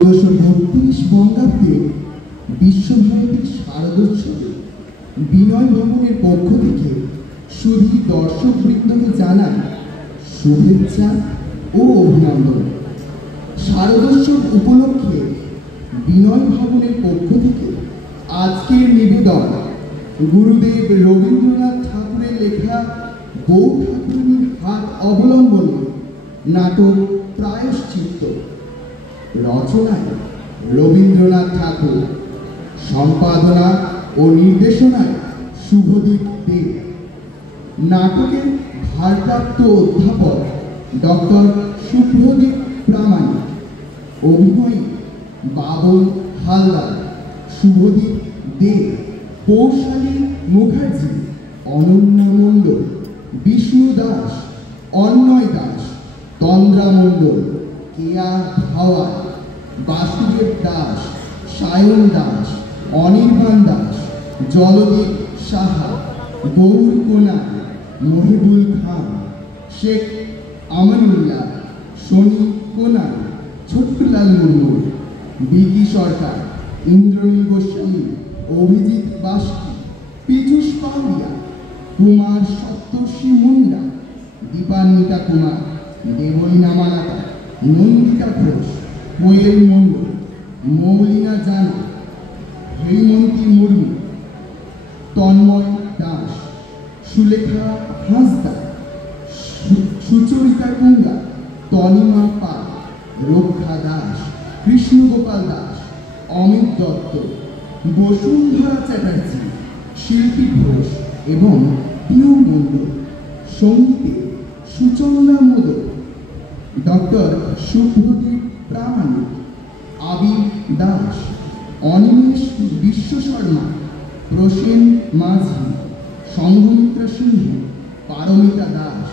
১৬৩২ বঙ্গাব্দে বিশ্বভারতীর শারদোৎসবে বিনয় ভবনের পক্ষ থেকে শুধু দর্শকবৃন্দকে জানান শুভেচ্ছা ও অভিনন্দন। শারদোৎসব উপলক্ষে বিনয় ভবনের পক্ষ থেকে আজকের নিবেদন গুরুদেব রবীন্দ্রনাথ ঠাকুরের লেখা বউ ঠাকুরানীর হাত অবলম্বনে নাটক প্রায়শ্চিত্ত। রচনায় রবীন্দ্রনাথ ঠাকুর, সম্পাদনা ও নির্দেশনায় শুভদীপ দেব। নাটকের ভারপ্রাপ্ত অধ্যাপক ডক্টর শুভদীপ প্রামাণিক। অভিনয় বাবুল হালদার, শুভদীপ দেব, কৌশালী মুখার্জি, অনন্যা মণ্ডল, বিষ্ণু দাস, অন্নয় দাস, তন্দ্রা মণ্ডল, কেয়া ভাওয়াল, বাসুদেব দাস, সায়ন দাস, অনির্বাণ দাস, জলদীপ সাহা, গৌর কোনার, মহিবুল খান, শেখ আমানুল্লাহ, শনি কোনার, ছোট্টলাল মুর্মু, বিকি সরকার, ইন্দ্রনীল গোস্বামী, অভিজিৎ বাস্কি, পীযূষ পান্ডিয়া, কুমার সপ্তর্ষি মুন্ডা, দীপান্বিতা কুমার, দেবলীনা মালাতা, নন্দিতা ঘোষ, কোয়েল মণ্ডল, মৌলিনা জানা, হেমন্তী মুর্মু, তন্ময় দাস, সুলেখা হাঁসদা, সুচরিতা কুঙ্গা, তনিমা পাল, রক্ষা দাস, কৃষ্ণগোপাল দাস, অমিত দত্ত, বসুন্ধরা চ্যাটার্জি, শিল্পী ঘোষ এবং পিউ মণ্ডল। সঙ্গীতে সুচন্দা মোদক, ডক্টর শুভদীপ প্রামাণিক, আবির দাস, অনিমেষ বিশ্ব শর্মা, প্রসেন মাঝি, সংঘমিত্রা সিংহ, পারমিতা দাস,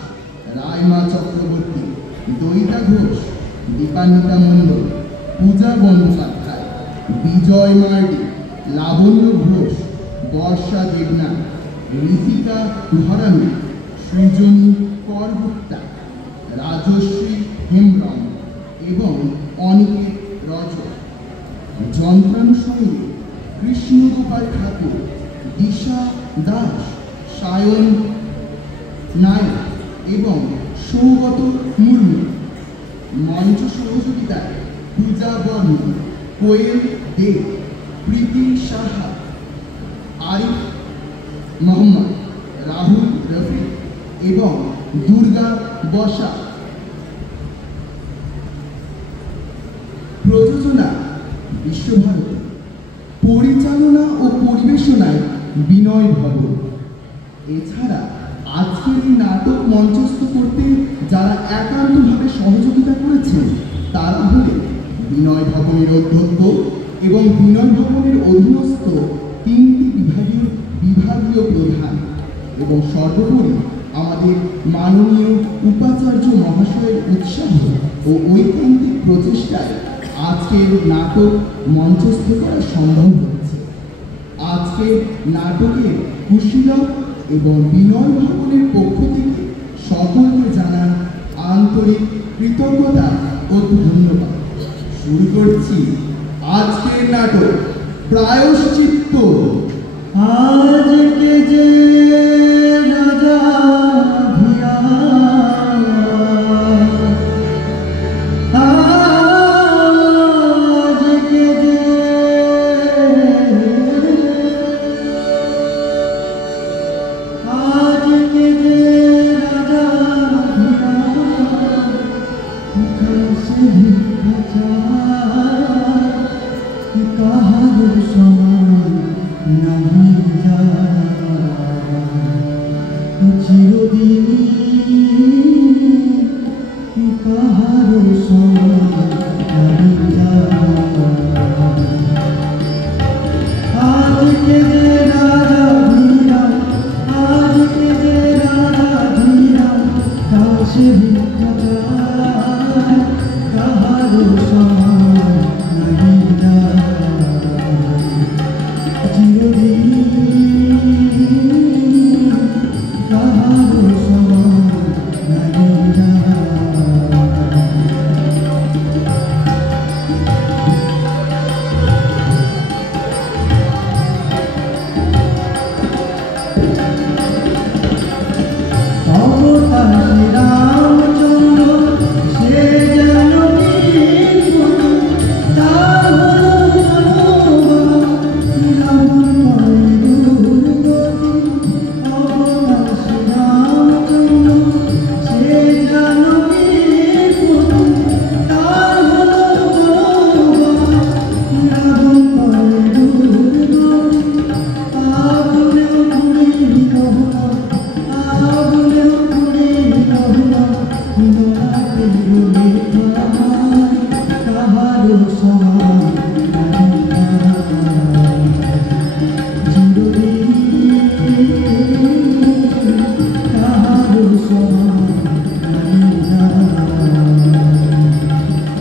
রায়মা চক্রবর্তী, দয়িতা ঘোষ, দীপান্বিতা মণ্ডল, পূজা বন্দ্যোপাধ্যায়, বিজয় মার্ডি, লাবণ্য ঘোষ, বর্ষা দেবনাথ, ঋতিকা ধরানী, সৃজনী করগুপ্তা, রাজশ্রী হেমব্রম এবং অনিকেত রজক। যন্ত্রানুষঙ্গে কৃষ্ণগোপাল ঠাকুর, দিশা দাস, সায়ন নায়ক এবং সৌগত মুর্মু। মঞ্চ সহযোগিতায় পূজা বর্মন, কোয়েল দেব, প্রীতি সাহা, আরিফ মোহাম্মদ, রাহুল রফি এবং দুর্গা বসা। প্রযোজনা বিশ্বভারতী, পরিচালনা ও পরিবেশনায় বিনয় ভবন। এছাড়া আজকের এই নাটক মঞ্চস্থ করতে যারা একান্তভাবে সহযোগিতা করেছেন তারা হলেন বিনয় ভবনের অধ্যক্ষ এবং বিনয় ভবনের অধীনস্থ 3টি বিভাগীয় প্রধান এবং সর্বোপরি আমাদের মাননীয় উপাচার্য মহাশয়ের উৎসাহ ও ঐকান্তিক প্রচেষ্টায় আজকের নাটক মঞ্চস্থ করা সম্ভব হচ্ছে। আজকের নাটকের কুশীলক এবং বিনয় ভবনের পক্ষ থেকে সকলকে জানান আন্তরিক কৃতজ্ঞতা ও ধন্যবাদ। শুরু করছি আজকের নাটক প্রায়শ্চিত্ত। আজকে যে রাজা ভিয়া, আজকে যে রাজা ভিয়া, से ভিক্ষা চায়, কাহার সমান নাহি যায়, চির সমান চিরদিন কাহারো সমান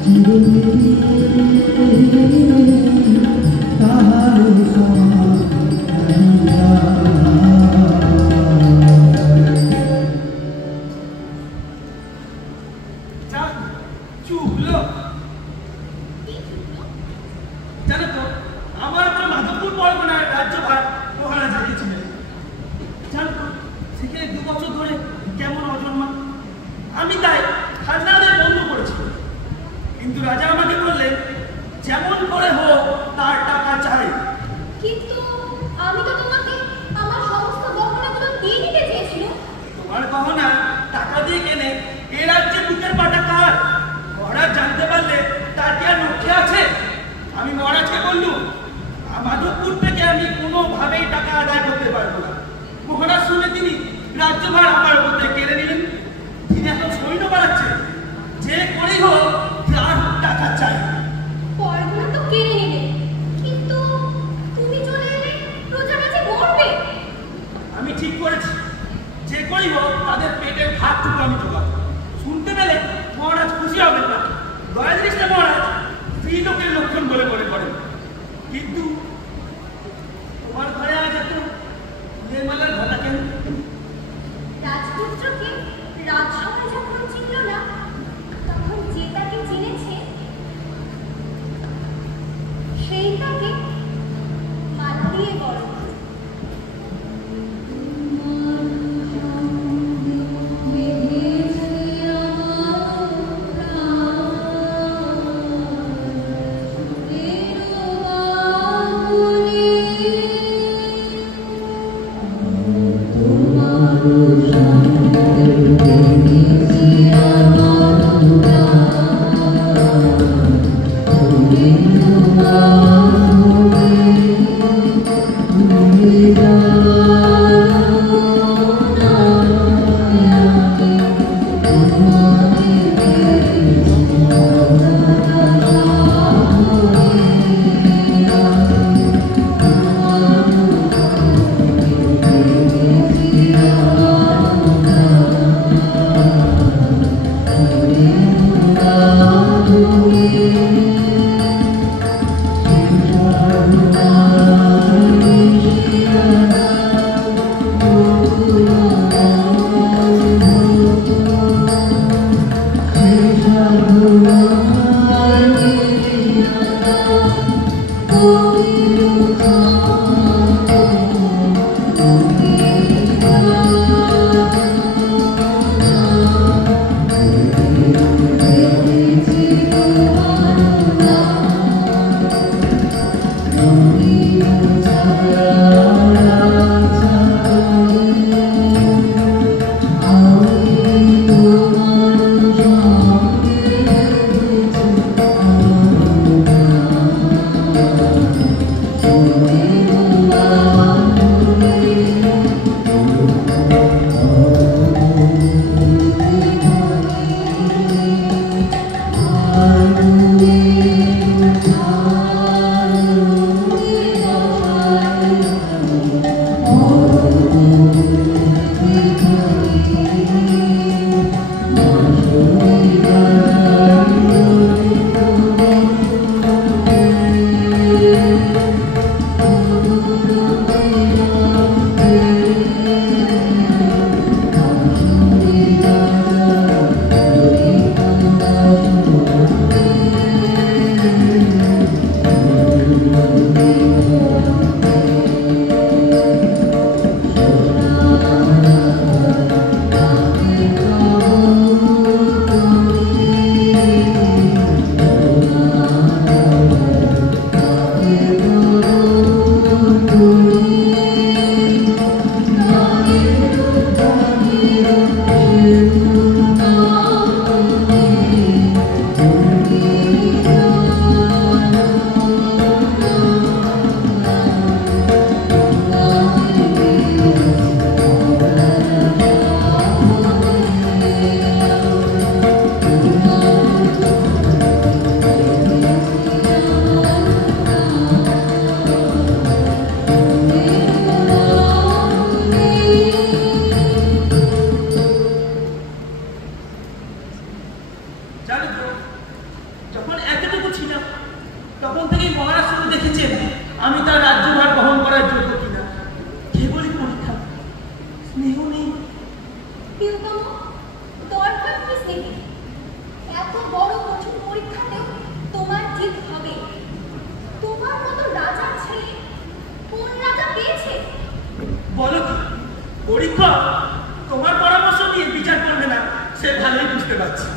চিরদিন কাহারো সমান চুগলো জানো তো আমার উপর মাধবপুর পরগনার রাজ্যভার মহারাজ রেখেছিলেন। জানো তো সেখানে 2 বছর ধরে কেমন অজন্মা, আমি তাই খাজনাদের বন্ধ করেছি। কিন্তু রাজা আমাকে বললেন যেমন করে হোক তার টাকা চাই। কিন্তু আমি তো তোমাকে আমার সমস্ত গহনাগুলো দিয়ে দিতে চেয়েছিলাম। তোমার গহনা টাকা দিয়ে কেনে এ রাজ্যে বুকের পাটা কার? মহারাজ জানতে পারলে তার কি আর রক্ষে আছে? আমি মহারাজকে বললুম মাধবপুর থেকে আমি কোনোভাবেই টাকা আদায় করতে পারবো না। মহারাজ শুনে তিনি রাজ্যভার আমার উপর থেকে কেড়ে নিলেন। তিনি এখন সৈন্য বাড়াচ্ছেন, যে করেই হোক তার টাকা চাই। পরগনা তো কেড়ে নেবে, কিন্তু তুমি চলে এলে প্রজারা যে মরবে। আমি ঠিক করেছি, যে করেই হোক তাদের পেটের ভাতটুকু আমি জোগাবো। শুনতে পেলে মহারাজ খুশি হবেন না। দয়া জিনিসটা মহারাজ স্ত্রী লোকের লক্ষণ বলে মনে করেন। কিন্তু তোমার ঘরে আজ এত ফুলের মালার ঘটা কেন? রাজপুত্রকে রাজসভায় যখন চিনল না, তখন যে তাকে চিনেছে সেই তাকে মালা দিয়ে বড় তখন থেকেই মহারাজ শুধু দেখেছেন আমি তার রাজ্যভার বহন করার যোগ্য কিনা। কেবলই পরীক্ষা, স্নেহ নেই। প্রিয়তম, দরকার কি স্নেহে? এত বড় কঠিন পরীক্ষাতেও তোমার জিত হবে। তোমার মতো রাজার ছেলে কোন রাজা পেয়েছে? বলো কি পরীক্ষা? তোমার পরামর্শ নিয়ে বিচার করবে না সে ভালোই বুঝতে পারছি।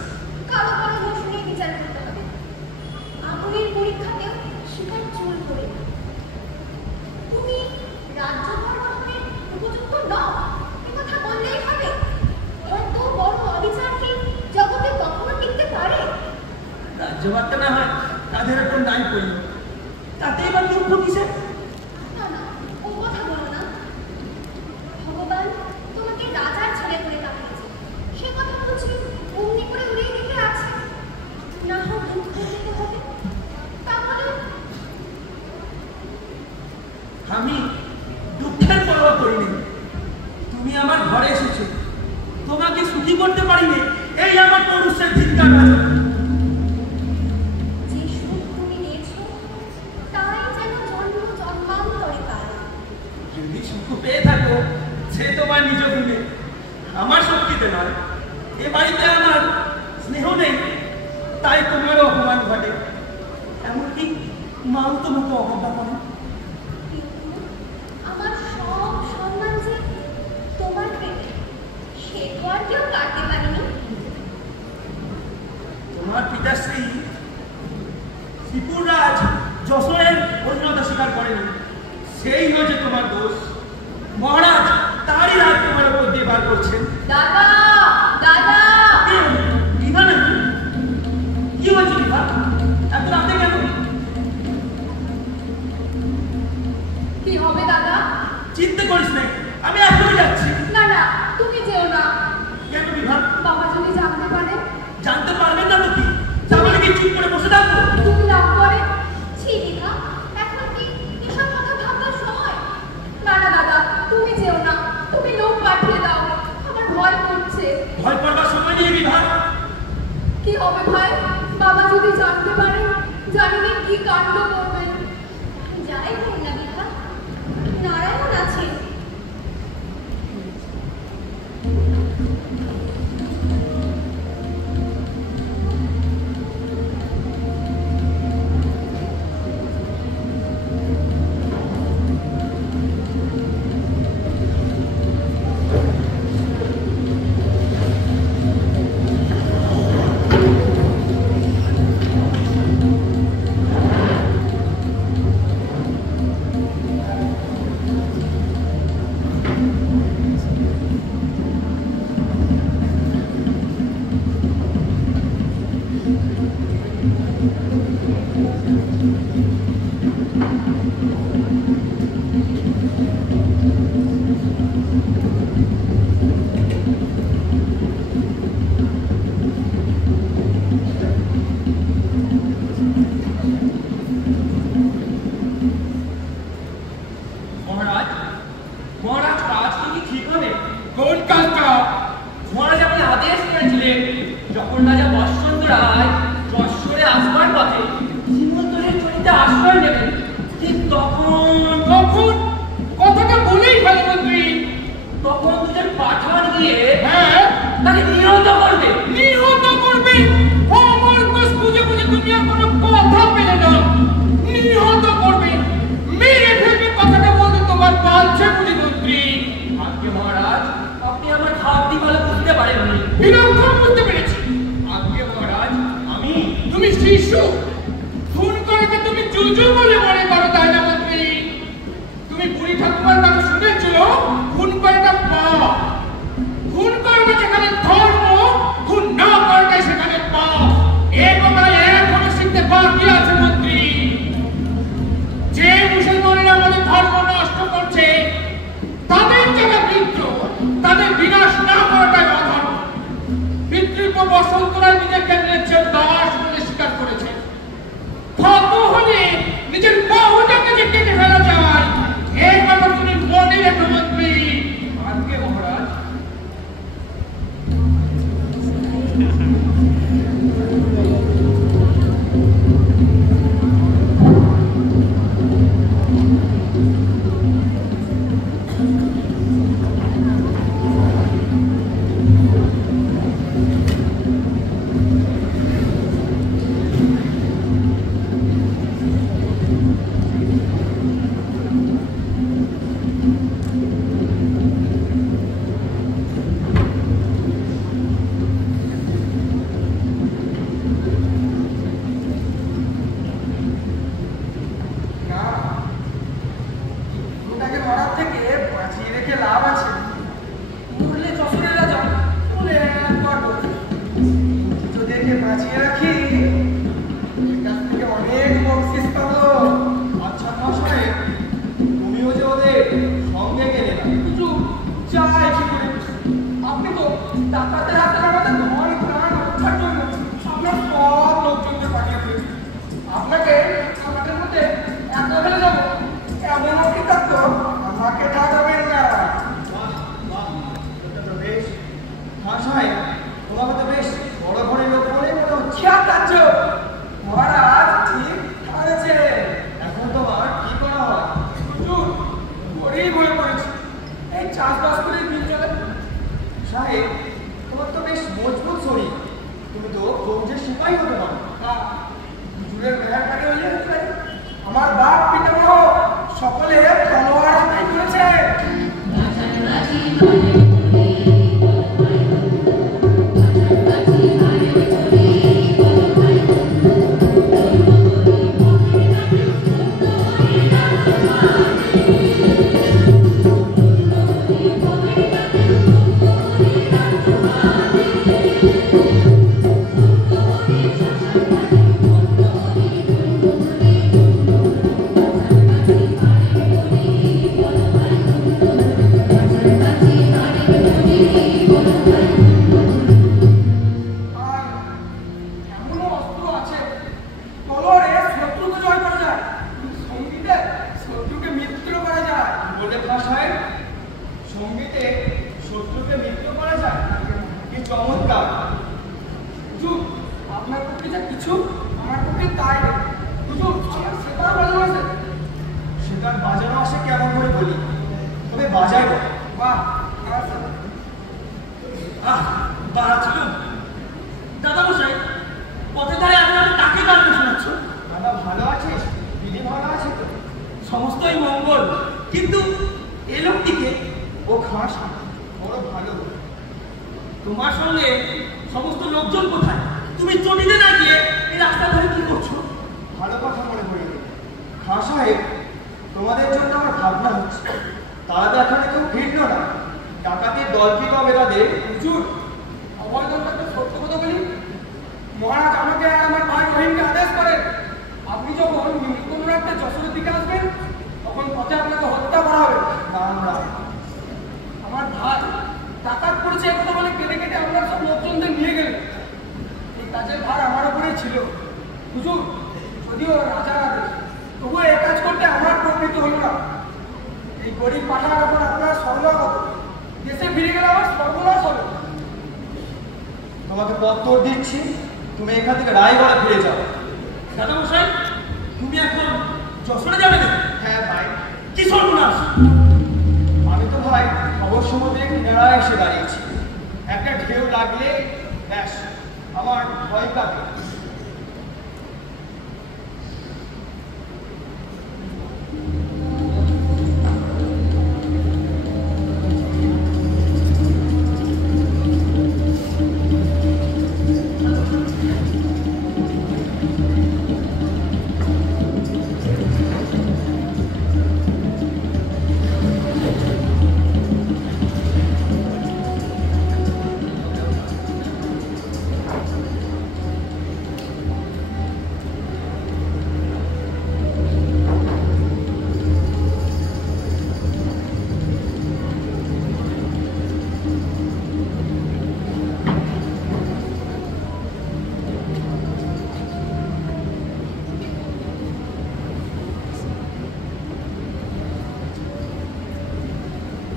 কারো পরামর্শ নিয়ে বিচার করতে হবে। আগুনের পরীক্ষাতেও শিকার চুল করে না। তুমি রাজ্যভার গ্রহণের উপযুক্ত নও, এ কথা বললেই হবে। এত বড় অবিচার কি জগতে কখনো টিকতে পারে? রাজ্যভারটা না হয় তাদের উপর নাই করল, তাতে এবার দুঃখ কিসে? না না, ও কথা বলো না। ভগবান তোমাকে রাজার ছেলে করে পাঠিয়েছে, সে কথা বুঝি অমনি করে উড়িয়ে দিতে আছে। না হোক দুঃখ দিতে হবে। তাহলে আমি দুঃখের পরোয়া করিনি। তুমি আমার ঘরে এসেছো, তোমাকে সুখী করতে পারিনি, এই আমার পৌরুষের ধিক্কার বাজে। যে সুখ তুমি নিয়েছো তাই যেন জন্ম জন্মান্তরে পায়। যদি সুখ পেয়ে থাকো সে তোমার নিজ গুণে, আমার শক্তিতে নয়। এ বাড়িতে আমার স্নেহ নেই, তাই তোমারও অপমান ঘটে। এমনকি মাও তোমাকে অবজ্ঞা করে। আমার সব সম্মান যে তোমার পেটে, সে ঘর কেউ কাটতে পারেনি। তোমার পিতাশ্রী শ্রীপুর রাজ যশোরের অন্যতা স্বীকার করেনি, সেই হয়েছে তোমার দোষ। মহারাজ তারই রাজ তোমার উপর দিয়ে বার করছেন। দাদা দাদা, বিভা নাকি? কি হয়েছে বিভা? এত রাতে কেন? কি হবে দাদা? চিন্তা করিস না, আমি এখনই যাচ্ছি। না না, তুমি যেও না। কেন বিভা? বাবা যদি জানতে পারে? জানতে পারবেন না তো কি? তাহলে কি চুপ করে বসে থাকবো? তুমি রাগ করে? ছি দিঘা, এখন কি এসব কথা ভাববার সময়? না না দাদা, তুমি যেও না। তুমি লোক পাঠিয়ে দাও, আমার ভয় করছে। ভয় করবার সময় নেই বিভা। কি হবে ভাই? বাবা যদি জানতে পারে, জানিনি কি কাণ্ড করবেন। যাই হোক না দিঘা, নারায়ণ আছে। নিজের বাহু দিদি ভালো আছে তো? সমস্তই মঙ্গল, কিন্তু এ লোকটিকে ও খাস বড় ভালো। তোমার সঙ্গে সমস্ত লোকজন কোথায়? তুমি চটিতে না গিয়ে এই রাস্তা ধরে কি করছো? ভালো কথা মনে করি খাঁ সাহেব, তোমাদের জন্য আমার ভাবনা হচ্ছে। তারা তো এখানে কেউ ফিরল না, ডাকাতির দল কি কবে তাদের? হুজুর, আমার জন্য একটা সত্য কথা বলি। মহারাজ আমাকে আর আমার ভাই রহিমকে আদেশ করেন, আপনি যখন নিমন্ত্রণ রাখতে যশোরের দিকে আসবেন তখন পথে আপনাকে হত্যা করা হবে। আমরা আমার ভাই ডাকাত করেছে একথা বলে কেটে কেটে আপনার সব লোকজনদের নিয়ে গেলেন। এই কাজের ভার আমার উপরেই ছিল। হুজুর, যদিও রাজার আদেশ, তবুও এই কাজ করতে আমার প্রবৃত্তি হলো না। এই গরিব পাঠার এখন আপনার সর্বগত, দেশে ফিরে গেলে আমার সর্বনাশ হবে। তোমাকে পত্তর দিচ্ছি, তুমি এখান থেকে রায়গড়ে ফিরে যাও। দাদা মশাই, তুমি এখন যশোরে যাবে না? হ্যাঁ ভাই, কি সর্বনাশ! আমি তো ভাই খবর সমুদ্রে কিনারায় এসে দাঁড়িয়েছি। একটা ঢেউ লাগলে ব্যাস আমার ভয় কাটে।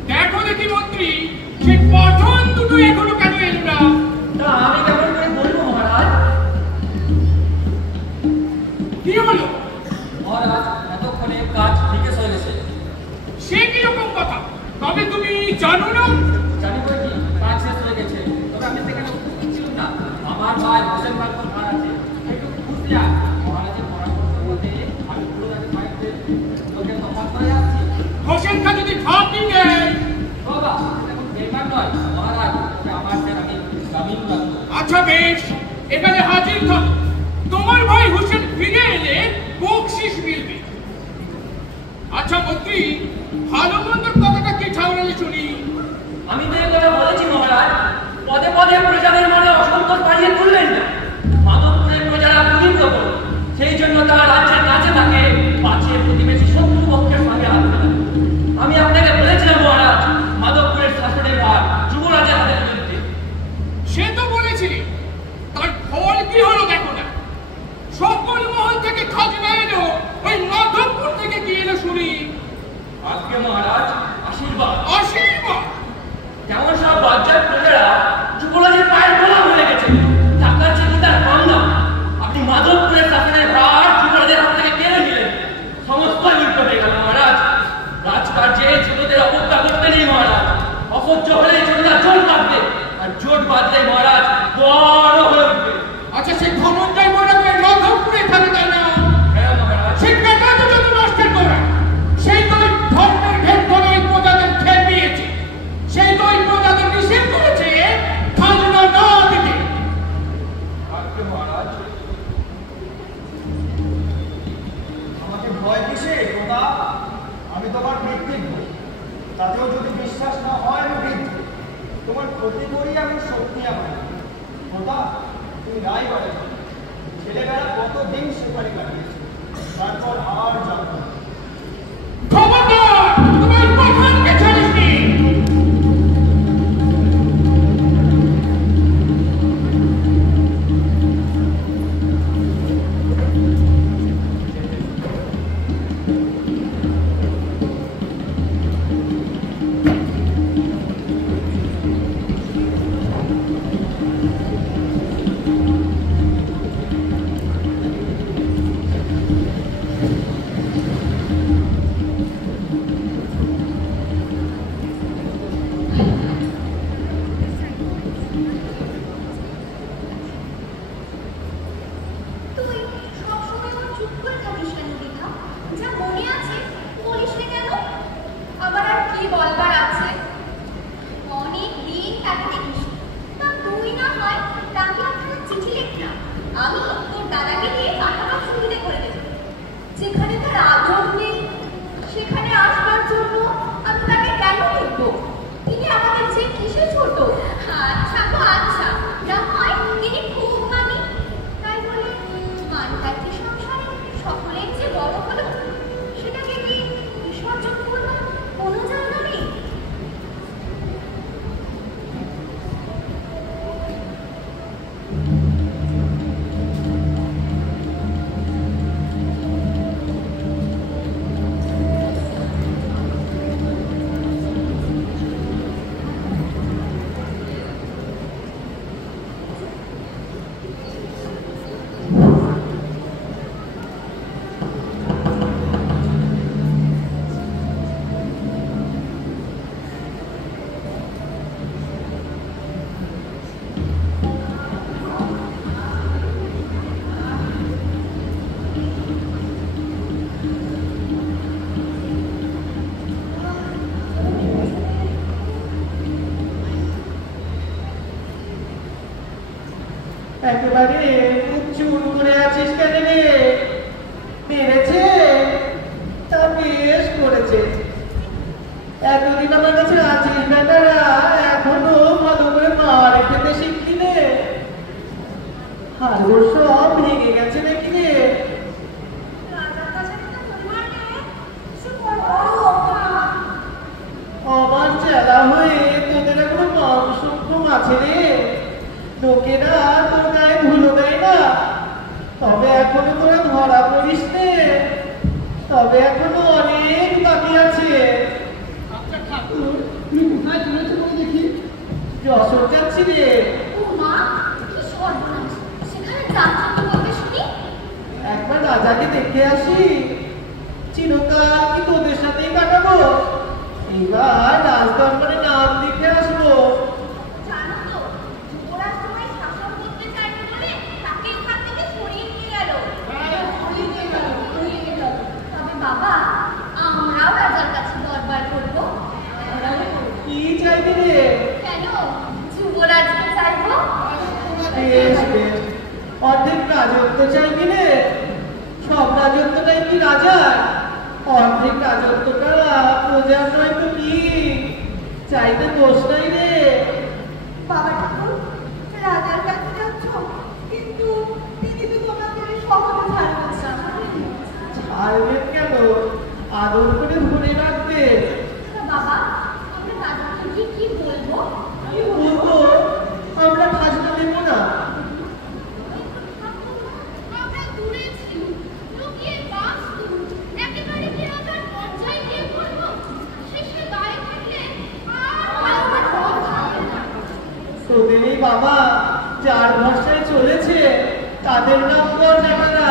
দেখো দেখি মন্ত্রী, সে পাঠান দুটো এখনো কেন এলো না? তা আমি কেমন করে বলবো মহারাজ? কি হলো? মহারাজ, এতক্ষণে কাজ বিকেশ হয়ে গেছে। সে কিরকম কথা? তবে তুমি জানো না? জানি বই কি, কাজ শেষ হয়ে গেছে, তবে আমি সেখানে উপস্থিত ছিলাম না। আমার ভাই হোসেন ভাই তো ভাড়া আছে, একটু খুঁজতে যান। মহারাজের পরামর্শ মতে আমি পুরো রাতে বাড়িতে লোকের তফাৎ করে আসছি। হোসেন খা যদি ঠাপি দেয়? বাবা, এখন বেকার নয় মহারাজ, ওকে আমার স্যার আমি জামিন রাখবো। আচ্ছা বেশ, এখানে হাজির থাকো। তোমার ভাই হোসেন ফিরে এলে বকশিস মিলবে। আচ্ছা মন্ত্রী, ভালো মন্দর কথাটা কি ঠাউরালে শুনি? আমি তো এই কথা বলেছি মহারাজ, পদে পদে প্রজাদের মনে অসন্তোষ বাড়িয়ে তুললেন না। মাধবপুরের প্রজারা খুবই প্রবল, সেই জন্য তারা রাজ্যের কাছে থাকে, পাছে প্রতিবেশী শত্রুপক্ষের সঙ্গে হাত মেলায়। আমি আপনাকে বলেছিলাম মহারাজ, মাধবপুরের শাসনের ভার যুবরাজের হাতে তুলে দিতে। সে তো বলেছিলি, তার ফল কি হলো দেখো না। সকল মহল থেকে খাজনা এলো, ওই মাধবপুর থেকে কি এলো শুনি? আজকে মহারাজ আশীর্বাদ। আশীর্বাদ? যেমন সব বাচ্চার প্রজারা যুবরাজের পায়ের গোলাম হয়ে গেছে, টাকার চেয়ে তার কম না। আপনি মাধবপুরের শাসনের ভার যুবরাজের হাত থেকে কেড়ে নিলেন, সমস্ত উল্টো হয়ে গেল মহারাজ। রাজকার্যে ছোটদের অবজ্ঞা করতে নেই মহারাজ। অসহ্য হলে ছোটরা জোট বাঁধবে, আর জোট বাঁধলে মহারাজ বড় হয়ে উঠবে। আচ্ছা, সেই ধনঞ্জয় মনে করে মাধবপুরে থাকে তাই না? হ্যাঁ মহারাজ। সেই টাকা তো যত নষ্টের করা, সেই তো ওই ধর্মের ভেদ করে ওই প্রজাদের খেয়ে নিয়েছে। সেই তো ওই প্রজাদের নিষেধ করেছে খাজনা না দিতে। আজকে মহারাজ, আমাকে ভয় কিসে খোদা? আমি তোমার মৃত্যু ভয়, তাতেও যদি বিশ্বাস না হয় আমি বৃদ্ধ। তোমার ক্ষতি করি আমি সত্যি আমার খোদা। তুমি রায়গড়ে যাও, ছেলেবেলা কতদিন সেখানে কাটিয়েছে, তারপর আর যাবো না। খবরদার, তোমার পাঠানকে ছাড়িসনি। যেখানে তার আদর নেই সেখানে আসবার জন্য আমি তাকে কেন লিখবো? তিনি আমাদের যে কিসে ছোট? আচ্ছা গো আচ্ছা, না হয় তিনি খুব মানি, তাই বলে মানকাঠি সংসারে সকলের যে বড় হলো সেটাকে কি বিসর্জন করবার কোনো জায়গা নেই? একেবারে চুর করে আছিস কেন রে? মেরেছে তা বেশ করেছে। এতদিন আমার কাছে আছিস বেটারা, এখনো ভালো করে মার খেতে শিখলি রে? হাড়গোড় সব ভেঙে গেছে নাকি রে? রাজার কাছে তো তোমার নেই, সে বড় অভাব। আমার চেলা হয়ে তোদের এখনো মাংসক্ষম আছে রে। লোকেরা তোর গায়ে ধুলো দেয় না, তবে এখনো তোরা ধরা পড়িস নে। তবে এখনো অনেক বাকি আছে। আচ্ছা ঠাকুর, তুমি কোথায় চলেছো বলে দেখি? যশোর যাচ্ছি রে। ও মা, কি সর্বনাশ! সেখানে যাত্রা কি করবে শুনি? একবার রাজাকে দেখে আসি। চিরকাল কি তোদের সাথেই কাটাবো? এবার রাজদরবারে নাম লিখে আসবো। জানো তো, যুবরাজ তোমায় শাসন করতে চাইবে বলে তাকে এখান থেকে সরিয়ে নিয়ে গেল। তবে বাবা, আমরাও রাজার কাছে দরবার করবো। কি চাইবি রে? কেন যুবরাজকে চাইবো? বেশ বেশ, অর্ধেক রাজত্ব চাইবি রে? সব রাজত্বটাই কি রাজার? অর্ধেক রাজত্বটা প্রজার নয় তো কি? চাইতে দোষ নাই রে। বাবা ঠাকুর, রাজার কাছে যাচ্ছ, কিন্তু তিনি তো তোমাকে সহজে ছাড়বেন না। ছাড়বেন কেন? আদর করে ধরে রাখবে। বাবা, আমরা রাজাকে গিয়ে কি বলবো? কি বলবো? আমরা খাজনা দেবো না। আমরা দূরে ছিল, লুকিয়ে বাঁচত, একেবারে কি রাজার পর্যায়ে গিয়ে বলবো? শেষে গায়ে থাকলে আর থাকবে না। তোদেরই বাবা যার ভরসায় চলেছে, তাদের নাম কর জামানা।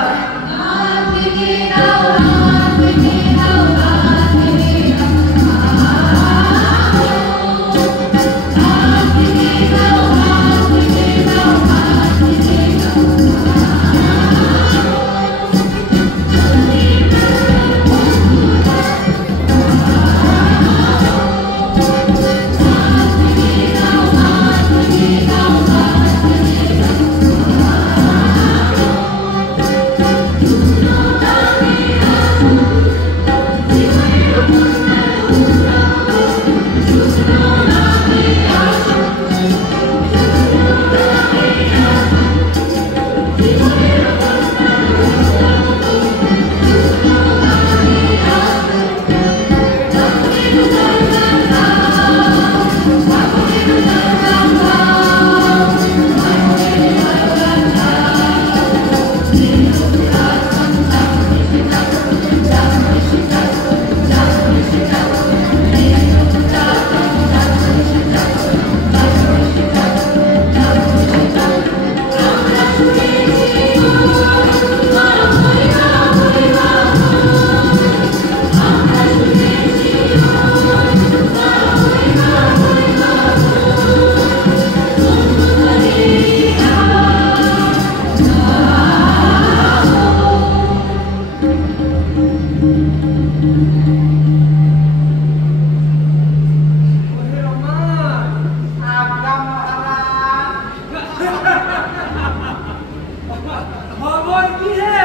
খবর কি হে?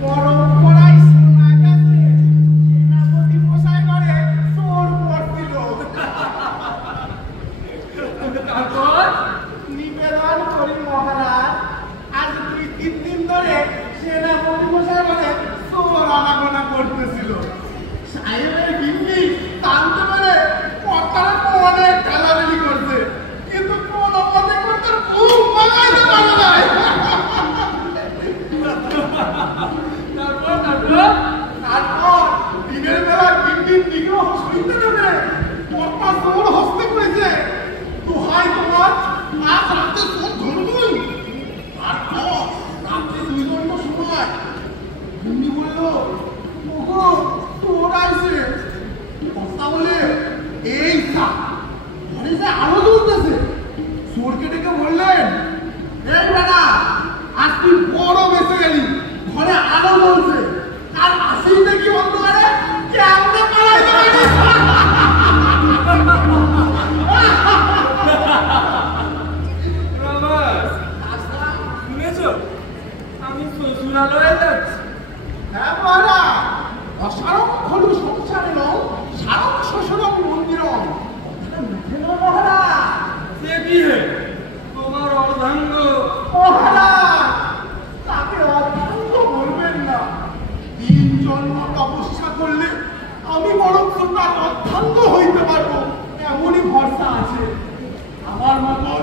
পরম্পরায় শোনা সাহেবের গিন্নি জানতে পেরে কর্তারা অনেক ঠেলাঠেলি করছে, কিন্তু কোন মতে কর্তার খুব মাগাইতে পারে নাই। তারপর দিনের বেলা গিন্নির নিগ্রহ সইতে দেবে কর্তা জোর হস্তে করেছে, দোহাই তোমার আজ রাতে তোর ধরবই। তারপর রাত্রে 2 ঘন্টা সময় গিন্নি বলল, ওগো তোর আইছে। কর্তা বলে, এই ঘরে যে আলো জ্বলতেছে। চোরকে ডেকে বললেন, এই বেটা, আজ তুই বড় বেঁচে গেলি, ঘরে আলো জ্বলছে, আর আসেই দেখি অন্ধকারে কেমনে পালাইতে পারিস। শুনেছো, আমি শ্বশুরালয়ে যাচ্ছি। হ্যাঁ মহারা, অসারং খলু সংসারেণ সারং শ্বশুরং মন্দিরং। মহারা, সে কি হে তোমার অর্ধাঙ্গ? মহারা, তাকে অর্ধাঙ্গ বলবেন না। 3 জন্ম তপস্যা করলে আমি বরং তার অর্ধাঙ্গ হইতে পারবো, এমনই ভরসা আছে। আমার মতন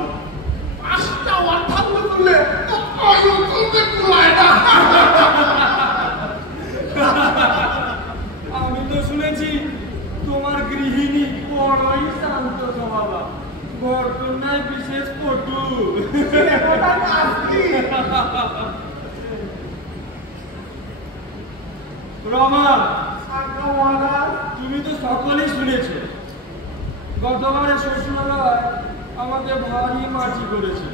5টা অর্ধাঙ্গ করলে তো আয়ু করতে কুলায় না। আমি তো শুনেছি তোমার গৃহিণী বড়ই শান্ত স্বভাবা, বরকন্যায় বিশেষ পটু। ওটা কাজ কি? রমা, আজ্ঞা মহারাজ। তুমি তো সকলেই শুনেছ, গতবারে শ্বশুরালয় আমাকে ভারী মাটি করেছিল।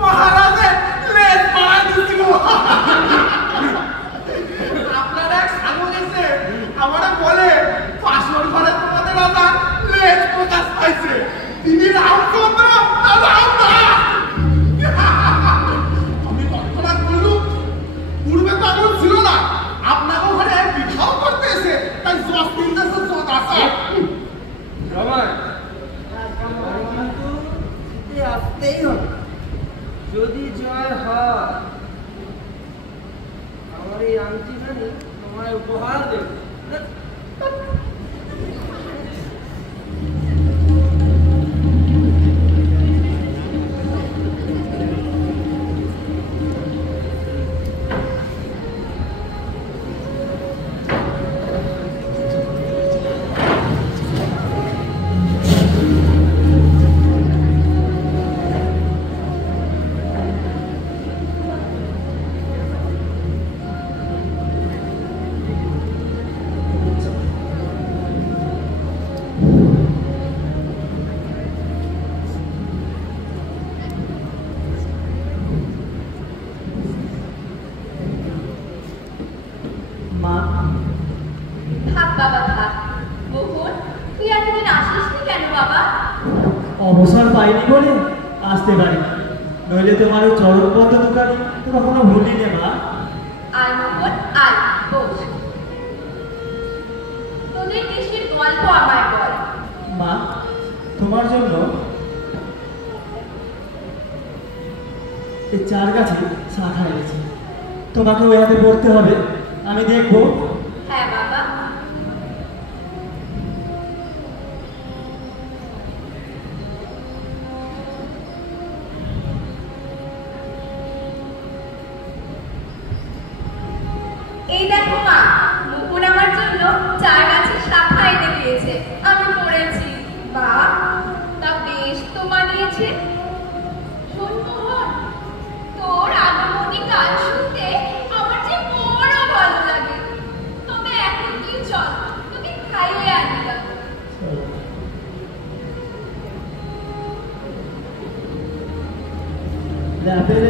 মহারাজের লেজ মারা দিছিল। আপনার এক সাধু এসে আমারে বলে, পাশর ঘরে তোমাদের রাজা লেজ প্রকাশ পাইছে, তিনি রামচন্দ্র না রামদাস। আমি তৎক্ষণাৎ বললুম, পূর্বে তো এমন ছিল না, আপনাকে ঘরে বিবাহ করতে এসে তাই জস কিনতেছে জস আসে। রমা, কিন্তু আসতেই হবে। যদি জয় হয়, আমার এই আংটিখানি তোমায় উপহার দেব। মা, থাক বাবা থাক। বকুল, তুই এতদিন আসিস নি কেন বাবা? অবসর পাইনি বলে আসতে পারি, নইলে তোমার ওই চরণবদ্ধ দোকানে তো কখনো ভুলিনি মা। আয় বকুল, আয় বস। তোদের দেশের গল্প আমায় বল। মা, তোমার জন্য এই 4 গাছে শাখা এনেছি, তোমাকে ওই হাতে পড়তে হবে, আমি দেখবো। হ্যাঁ বাবা। এই দেখো মা, মুকুল আমার জন্য 4 গাছের শাখা এনে দিয়েছে, আমি পড়েছি। বা, তা বেশ তো মানিয়েছে। শোন মোহন, তোর আগমনী গান শুনতে আমার যে বড় ভালো লাগে। তবে এখন তুই চল, তোকে খাইয়ে আনলাম। ল্যাপের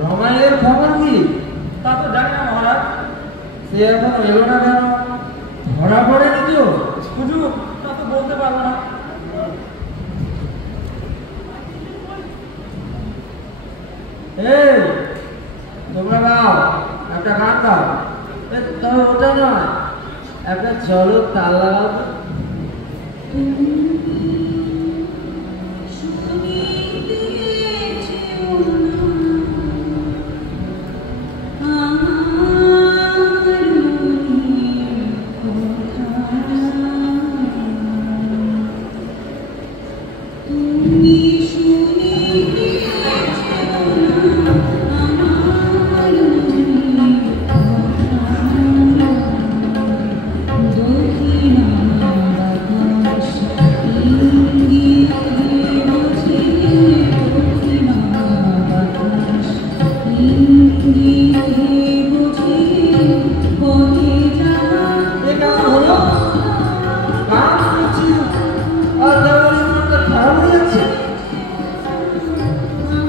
রমাইয়ের খবর কি? তা তো জানি না মহারাজ। সে এখনো এলো না কেন? ধরা পড়েনি তো? শুধু তা তো বলতে পারবো না। এই তোমরা গাও, একটা গান গাও। তবে ওটা নয়, একটা চলো তাল লাগাও তো।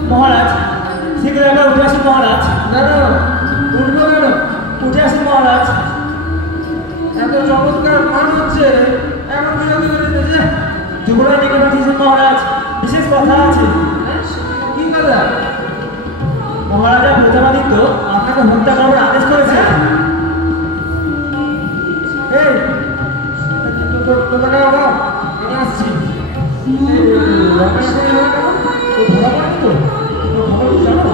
মহারাজ শীঘ্র একবার উঠে আসুন মহারাজ। না না, উঠবো কেন? উঠে আসুন মহারাজ। এত চমৎকার গান হচ্ছে, এখন বিরতি করে দিতেছে। যুবরাজ ডেকে পাঠিয়েছেন মহারাজ, বিশেষ কথা আছে। কি কথা? মহারাজা প্রতাপাদিত্য আপনাকে হত্যা করার আদেশ করেছে। এই তোমরা গাও, আমি আসছি। রমেশ ধরা পড়েনি তো? খবর জানো?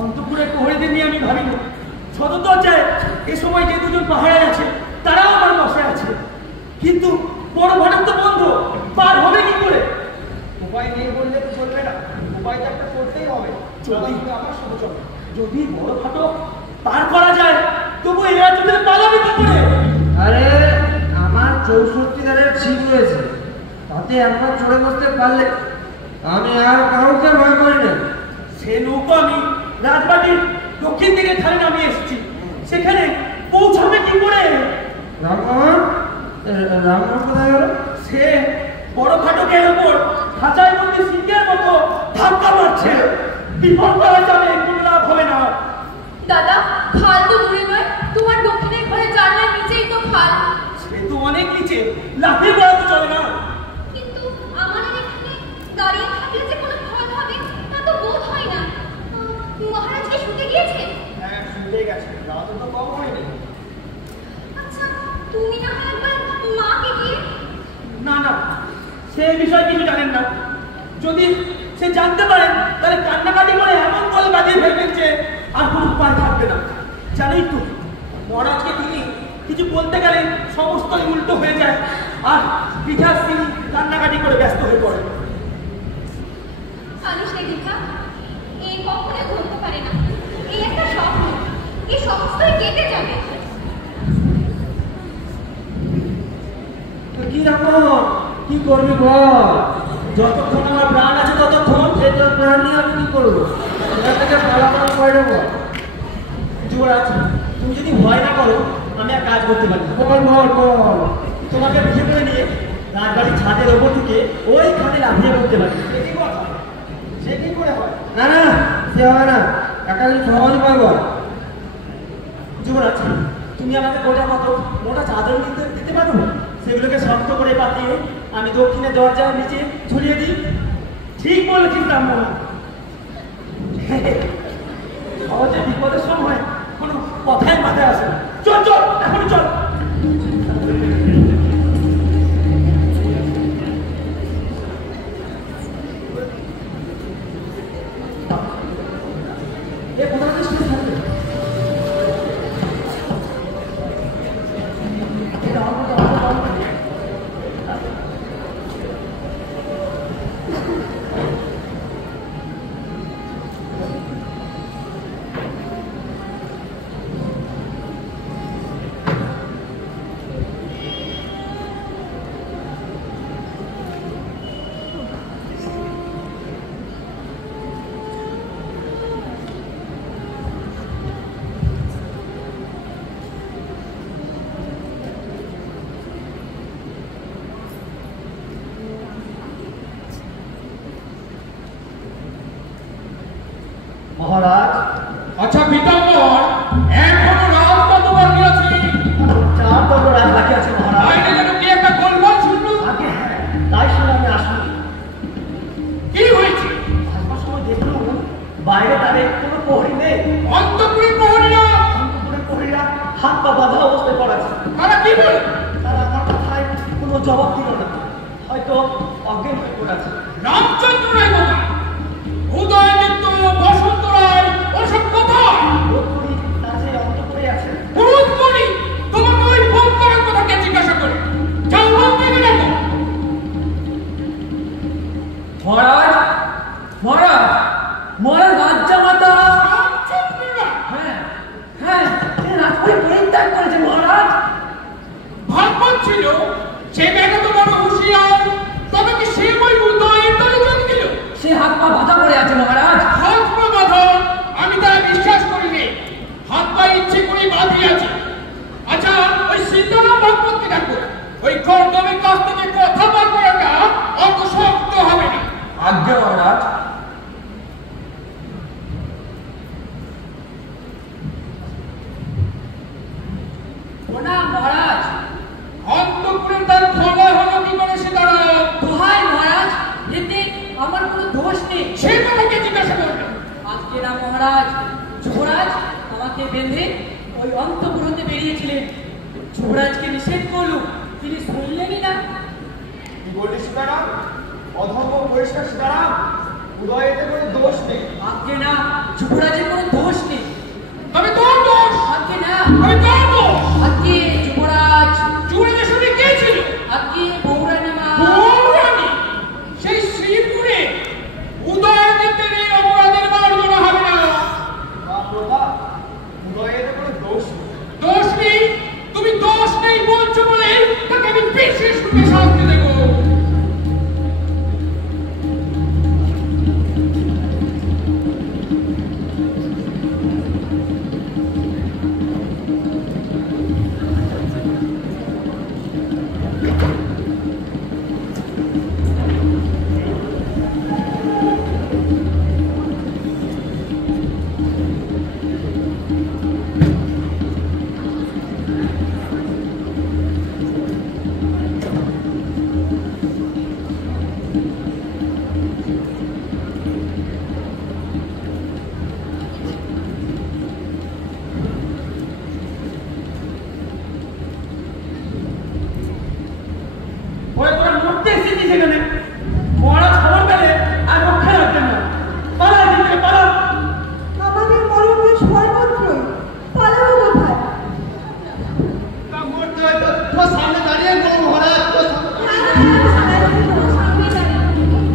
অন্তপুরের প্রহরীদের নিয়ে আমি ভাবিনি সদর দরজায় এ সময় যে দুজন পাহাড়ে আছে তারাও আমার বসে আছে, কিন্তু 64 ধারের ছিপ রয়েছে, তাতে একবার চড়ে বসতে পারলে আমি আর কাউকে ভয় করি না। সে নৌকো আমি রাজবাটির দক্ষিণ দিকে খালে নামিয়ে এসেছি, সেখানে পৌঁছাবে কি করে? রামমোহন, রামমোহন কোথায় গেল? সে বড় ফাটকের ওপর খাঁচায় মধ্যে সিংহের মতো ধাক্কা মারছে। বিপদ করা যাবে, কোনো লাভ হবে না। দাদা, খাল তো দূরে নয়, তোমার দক্ষিণের ঘরে জানলার নিচেই তো খাল। সে তো অনেক নিচে, লাফিয়ে পড়া তো চলে না। কিন্তু আমাদের এখানে দাঁড়িয়ে থাকলে যে কোনো ভয় হবে তা তো বোধ হয় না। মহারাজ কি শুতে গিয়েছেন? হ্যাঁ, শুনতেই গেছে, রাত তো কম হয়নি। আচ্ছা, তুমি না হয় একবার মাকে গিয়ে। না না, সে বিষয়ে কিছু জানেন না। যদি সে জানতে পারেন তাহলে কান্নাকাটি করে এমন কল বাঁধিয়ে ফেলবেন যে আর কোনো উপায় থাকবে না। জানেই তো, মহারাজকে তিনি কিছু বলতে গেলে সমস্ত উল্টো হয়ে যায়, আর পিঠা সিং কান্নাকাটি করে ব্যস্ত হয়ে পড়ে। আলিশ রেখা, এই কখনো ঘটতে পারে না। এই একটা স্বপ্ন, এই সমস্তই কেটে যাবে। তো কি রামমোহন, কি করবি বল? যতক্ষণ আমার প্রাণ আছে ততক্ষণ এই তোর প্রাণ নিয়ে আমি কি করবো? এখান থেকে পালাপালা করে দেবো। যুবরাজ, তুমি যদি ভয় না করো আমি এক কাজ করতে পারি। বল বল বল। তোমাকে পিঠে করে নিয়ে রাজবাড়ির ছাদের ওপর থেকে ওই খাতে লাফিয়ে পড়তে পারি। সে কি কথা? সে কি করে হয়? না না, সে হবে না, একাধিক সহজ পাবো। যুবরাজ, তুমি আমাকে গোটা মতো মোটা চাদর দিতে পারো? সেগুলোকে শক্ত করে পাতিয়ে আমি দক্ষিণে দরজার নিচে ঝুলিয়ে দিই। ঠিক বলেছিস ব্রাহ্মণ। সহজে বিপদের সময় কোনো কথাই মাথায় আসে না। চল চল, এখন চল। এ কোথাও শুনে থাকবে। মহারাজ, আচ্ছা পিতাম্বর, এখনো রাত কতবার গিয়েছে? 4 বছর রাত বাকি আছে মহারাজ। বাইরে যেন কি একটা গোলমাল শুনলু? আগে হ্যাঁ, তাই শুনে আমি আসলাম। কি হয়েছে? আসবার সময় দেখলুম বাইরে তাদের কোনো প্রহরী নেই। অন্তপুরের প্রহরীরা? অন্তপুরের প্রহরীরা হাত পা বাঁধা অবস্থায় পড়া আছে। তারা কি বলে? তারা আমার কথায় কোনো জবাব দিল না, হয়তো অজ্ঞান হয়ে পড়ে আছে। রামচন্দ্র রায় কোথায়? উদয়মিত্র, বসন্ত রায়, ওসব কোথায়? বোধ করি তারা সেই অন্তপুরে আছে। বোধ করি? তোমাকে ওই বোধ করার কথা কে জিজ্ঞাসা করে? যাও মন্ত্রীকে ডাকো। মহারাজ, মহারাজ, মহারাজ রাজ্জামাতা। রামচন্দ্র রায়? হ্যাঁ হ্যাঁ, সে রাজবাড়ি পরিত্যাগ করেছে মহারাজ। ভাববার ছিল সে মেয়েটা তো বড় হুঁশিয়ার, তবে কি সে ওই উদয়ের দলে যোগ দিল? সে হাত পা বাঁধা পড়ে আছে মহারাজ। হাত পা বাঁধা? আমি তারা বিশ্বাস করিনি। হাত পা ইচ্ছে করে বাঁধিয়াছে। আচ্ছা, ওই সীতারাম ভগবতকে ডাকো। ওই কর্দমের কাছ থেকে কথা বার করাটা অত শক্ত হবে না। আজ্ঞা মহারাজ। প্রণাম মহারাজ। অন্তপুরের তার খবর হলো কি করে সীতারাম? দোহাই মহারাজ, এতে আমার কোনো দোষ নেই। সে তোমাকে জিজ্ঞাসা করবে। আজকে না মহারাজ, যুবরাজ আমাকে বেঁধে ওই অন্তপুরতে বেরিয়েছিলেন। যুবরাজকে নিষেধ করলুম, তিনি শুনলেনই না। কি বললি সীতারাম? অধর্ম পরিষ্কার সীতারাম, উদয়েতে কোনো দোষ নেই। আজকে না, যুবরাজের কোনো দোষ নেই। তবে তোর দোষ। আজকে না, তবে তোর দোষ। আজকে যুবরাজ, যুবরাজের সঙ্গে কে ছিল? আজকে বৌরানী মা। বৌরানী? সেই শ্রীপুরে উদয়মিত্রের এই অপরাধের মার্জনা হবে না। মা প্রভা, উদয়েতে কোনো দোষ নেই। দোষ নেই? তুমি দোষ নেই বলছো বলে তাকে আমি সেখানে মহারাজ খবর পেলে আর রক্ষা রাখবেন না। পালা এখান থেকে, পালা। আমাদের মরণকে সর্বত্রই পালাবো কোথায়? তা মরতে হয়তো তোমার সামনে দাঁড়িয়ে বলো মহারাজ, তোমার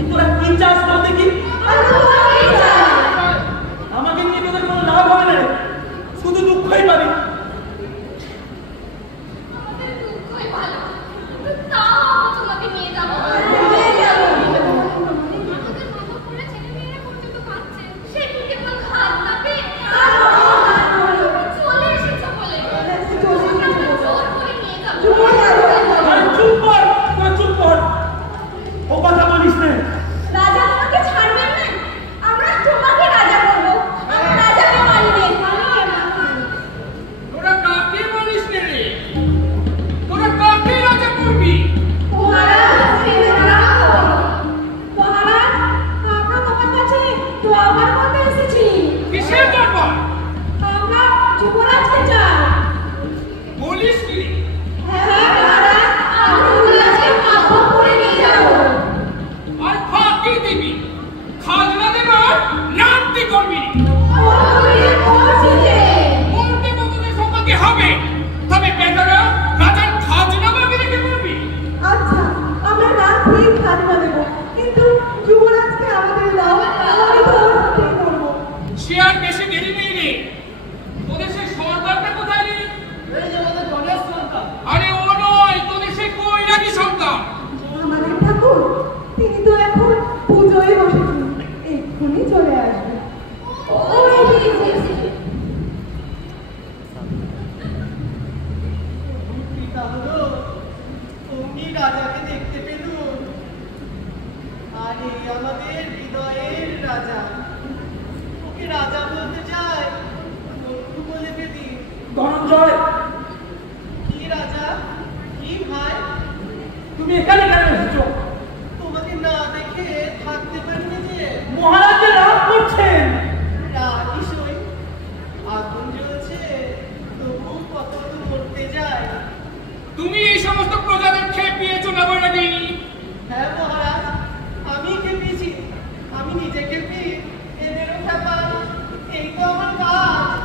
তোরা কি চাস বলতে কি? আমাকে নিয়ে তোদের কোনো লাভ হবে না রে, শুধু দুঃখই পাবি। আমাদের দুঃখই ভালো, তাও আমরা তোমাকে নিয়ে যাবো। আমাদের মাধবপুরের ছেলেমেয়েরা পর্যন্ত কাঁদছে, সে কি কেবল খাদ না পেয়ে চলে এসেছে বলে আমরা জোর করে নিয়ে যাবো। আরে চুপ কর, তোরা চুপ কর, ও কথা বলিস না। রাজা তোমাকে ছাড়বেন না, আমরা তোমাকে রাজা করবো। আমরা রাজাকে মারিনি। তোরা কাকে বলিস রে? তোরা কাকে রাজা করবি? মহারাজ, মহারাজ, আমরা তোমার কাছে তো আমার মতে এসেছি। কিসের দরবার? আমরা যুবরাজকে চাই। বলিস কি? হ্যাঁ মহারাজ, আমরা যুবরাজকে মাধবপুরে নিয়ে যাবো। আর ফাঁকি দিবি, খাজনা দেবার নামটি করবি। মরতে কতদিন সম্পর্কে হবে, তবে বেটারা রাজার খাজনা বাকি রেখে করবি। আচ্ছা, আমরা না ঠিক খাজনা দেবো, কিন্তু যুবরাজকে আমাদের দাও, আমি তো ওর সাথেই করবো। সে আর বেশি দেরি নেই রে। তোদের সেই সর্দারটা কোথায় রে? এই যে আমাদের গণেশ সন্তান। আরে ও নয়, তোদের সেই কৈরাগী সন্তান। আমাদের ঠাকুর, তিনি তো এখন পুজোয় বসেছেন, এক্ষুনি চলে আসবে। পিতা হলো অমনি রাজাকে দেখতে পেলুম। আর এই আমাদের হৃদয়ের রাজা। ওকে রাজা বলতে চাই, বন্ধু বলে পেলি। ধনঞ্জয়, কি রাজা, কি ভাই, তুমি এখানে কেন এসেছো? তোমাকে না দেখে থাকতে পারিনি যে। মহারাজ যে রাগ করছেন। রাগ কিসই, আগুন জ্বলছে, তবু কত তো মরতে যায়। তুমি এই সমস্ত প্রজাদের খেপিয়েছো না বৈরাগী? হ্যাঁ মহারাজ, আমি খেপিয়েছি, আমি নিজে খেপি, এদেরও খেপা, এই তো আমার কাজ।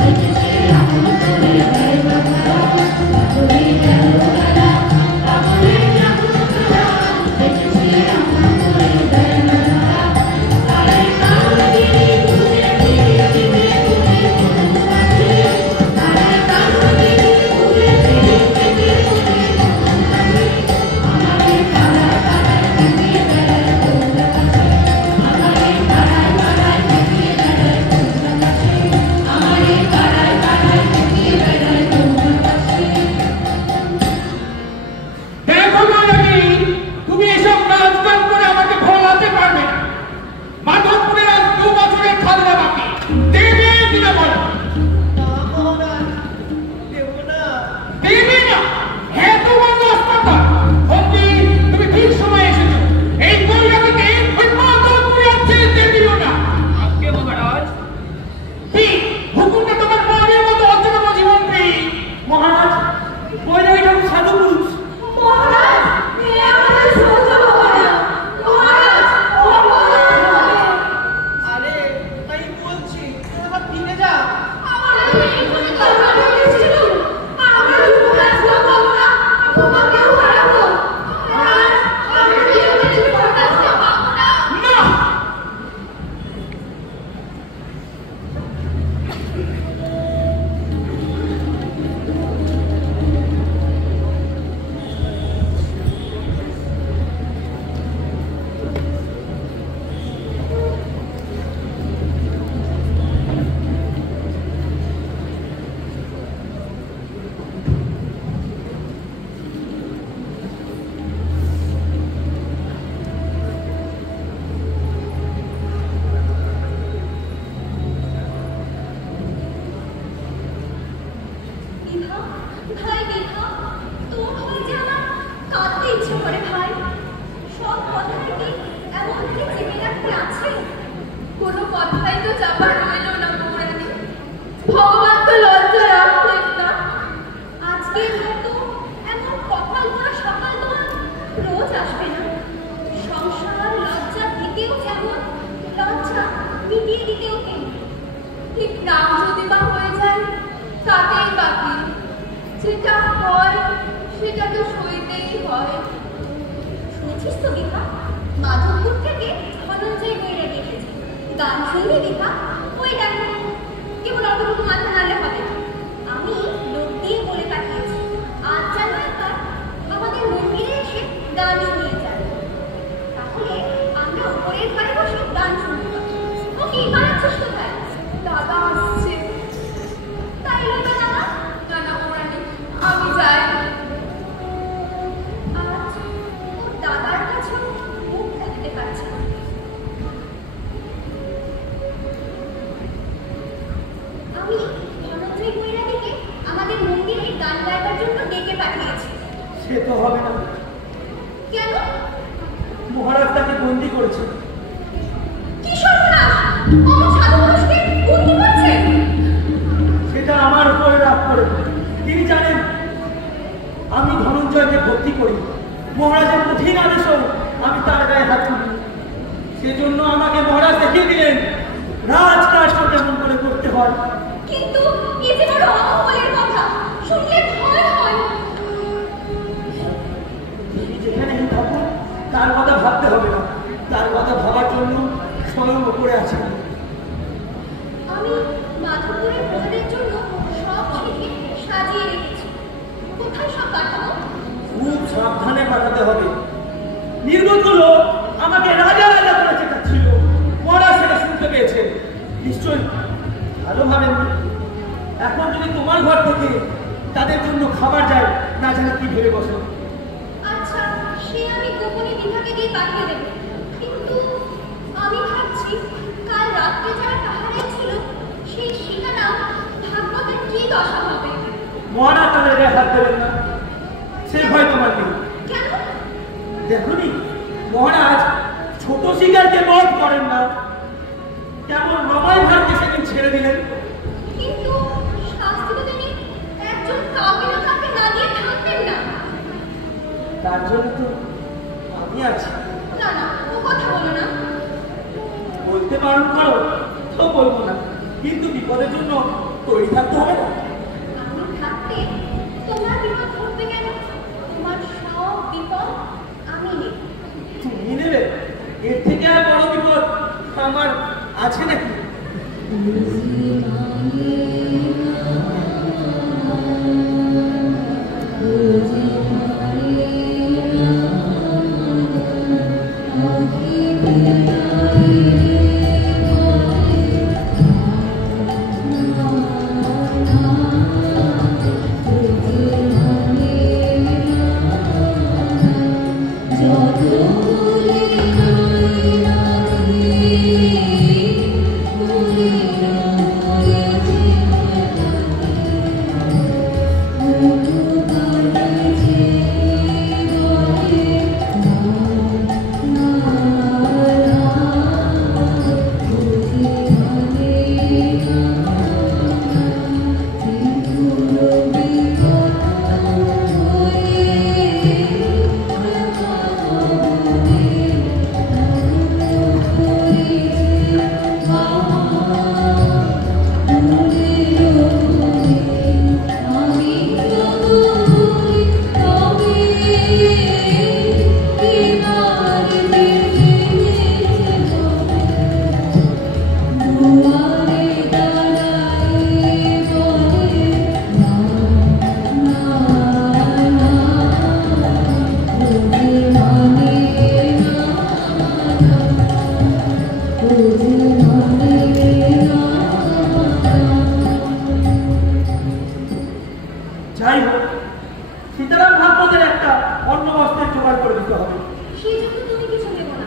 Thank you. আজকের মতো এমন কপাল ভরা সকাল তোমার রোজ আসবে না। সংসার লজ্জা দিতেও যেমন, লজ্জা মিটিয়ে দিতেও তেমন। ঠিক নাম যদি বা হয়ে যায় তাতেই বাকি, যেটা হয় সেটা তো সইতেই হয়। শুনেছিস তো দীপা, মাধবপুর থেকে ধনঞ্জয় বৈরাগী এসেছে। গান শুনবি দীপা? ওই দেখো, কেবল অতটুকু মাথা নাড়লে হবে না। আমি লোক দিয়ে বলে পাঠিয়েছি আজ যেন একবার আমাদের মন্দিরে এসে গান শুনিয়ে যাবে। তাহলে আমরা উপরের ঘরে বসে গান শুনতে পাবো। ও কি বানাচ্ছিস কোথায়? দাদা আসছে। তাই লোকা দাদা? না না ওরানি, আমি যাই। আজ ওর দাদার কাছে মুখ দেখাতে পারছি না। আমি ধনঞ্জয় বৈরাগীকে আমাদের মন্দিরে গান গাইবার জন্য ডেকে পাঠিয়েছি। সে তো হবে না। কেন? মহারাজ তাকে বন্দি করেছে। কি সর্বনাশ! আমার সাধু পুরুষকে বন্দি করছে। সেটা আমার উপরে রাগ করে। তিনি জানেন আমি ধনঞ্জয়কে ভর্তি করি। মহারাজের কঠিন আদেশও আমি তার গায়ে হাত তুলি। সেজন্য আমাকে মহারাজ দেখিয়ে দিলেন রাজকাজটা কেমন করে করতে হয়। কিন্তু এ যে বড় অমঙ্গলের কথা, শুনলে ভয় হয়। তিনি যেখানেই থাকুন তার কথা ভাবতে হবে না। তার কথা ভাবার জন্য স্বয়ং উপরে আছেন। আমি মাধবপুরের প্রজাদের জন্য সব শিখে সাজিয়ে রেখেছি। কোথায় সব পাঠাবো? খুব সাবধানে পাঠাতে হবে। নির্বোধগুলো আমাকে রাজা রাজা করে চেঁচাচ্ছিল। মহারাজ সেটা শুনতে পেয়েছে। নিশ্চয়ই ভালো ভাবেননি। এখন যদি তোমার ঘর থেকে তাদের জন্য খাবার যায়, না জানে কি ভেবে বসে। আচ্ছা, সে আমি গোপনে বিভাগে দিয়ে পাঠিয়ে দেব। কিন্তু আমি ভাবছি কাল রাত্রে যারা পাহাড়ে ছিল সেই সীতারা ভাগবতের কি দশা হবে। মহারাজ তাদের গায়ে হাত দেবেন না, সে ভয় তোমার নেই। কেন? দেখুনি মহারাজ ছোট শিকারকে বধ করেন না। কেমন রমাই ভারকে সেদিন ছেড়ে দিলেন। কিন্তু শাস্তি তো তিনি একজন কাউকে না দিয়ে থাকতেন না। তার জন্য তো আমি আছি। না না, ও কথা বলো না। বলতে বারণ করো তো বলবো না, কিন্তু বিপদের জন্য তৈরি থাকতে হবে না। আমি থাকতে তোমার বিপদ ঘটবে কেন? তোমার সব বিপদ আমি নেব। তুমি নেবে? এর থেকে আর বড় বিপদ আমার আছে নাকি? যাই হোক, সীতারাম ভাগবতের একটা অন্য বস্ত্রের জোগাড় করে দিতে হবে। সেই জন্য তুমি কিছু দেবো না।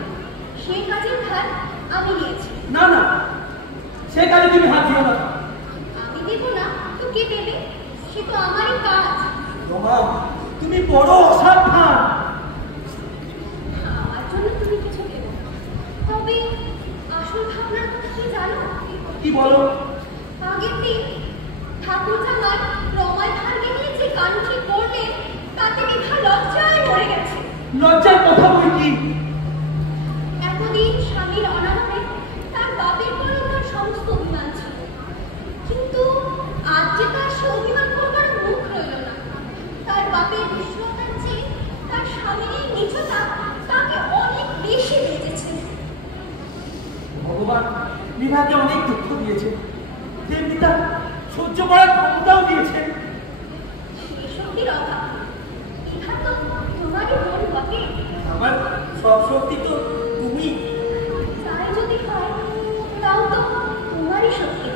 সেই কাজের ভার আমি নিয়েছি। না না, সে কাজে তুমি হাত দিও না। আমি দেবো না তো কে দেবে? সে তো আমারই কাজ। রমা, তুমি বড় অসাবধান। আমার জন্য তুমি কিছু দেবো না। তবে আসল ভাবনার কথা কি জানো? কি বলো? আগের দিন ঠাকুর জামাই রমাই ভারকে নিয়ে যে গানটি করলেন তাতে বিভা লজ্জায় মরে গেছে। লজ্জার কথা বই কি? এতদিন স্বামীর অনাহারে তার বাপের পর তার সমস্ত অভিমান ছিল, কিন্তু আজ যে তার সে অভিমান করবার মুখ রইল না। তার বাপের বিশ্বতার চেয়ে তার স্বামীর নিচতা তাকে অনেক বেশি বেঁচেছে। ভগবান বিভাকে অনেক দুঃখ দিয়েছে, তেমনি তার সহ্য করার ক্ষমতাও দিয়েছে। সেই শক্তির অভাব, বিভা তো তোমারই বোন বটে। আমার সব শক্তি তো তুমি। তাই যদি হয় তাও তো তোমারই শক্তি।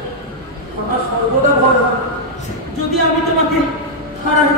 আমার সর্বদা ভয় হয় যদি আমি তোমাকে হারাই।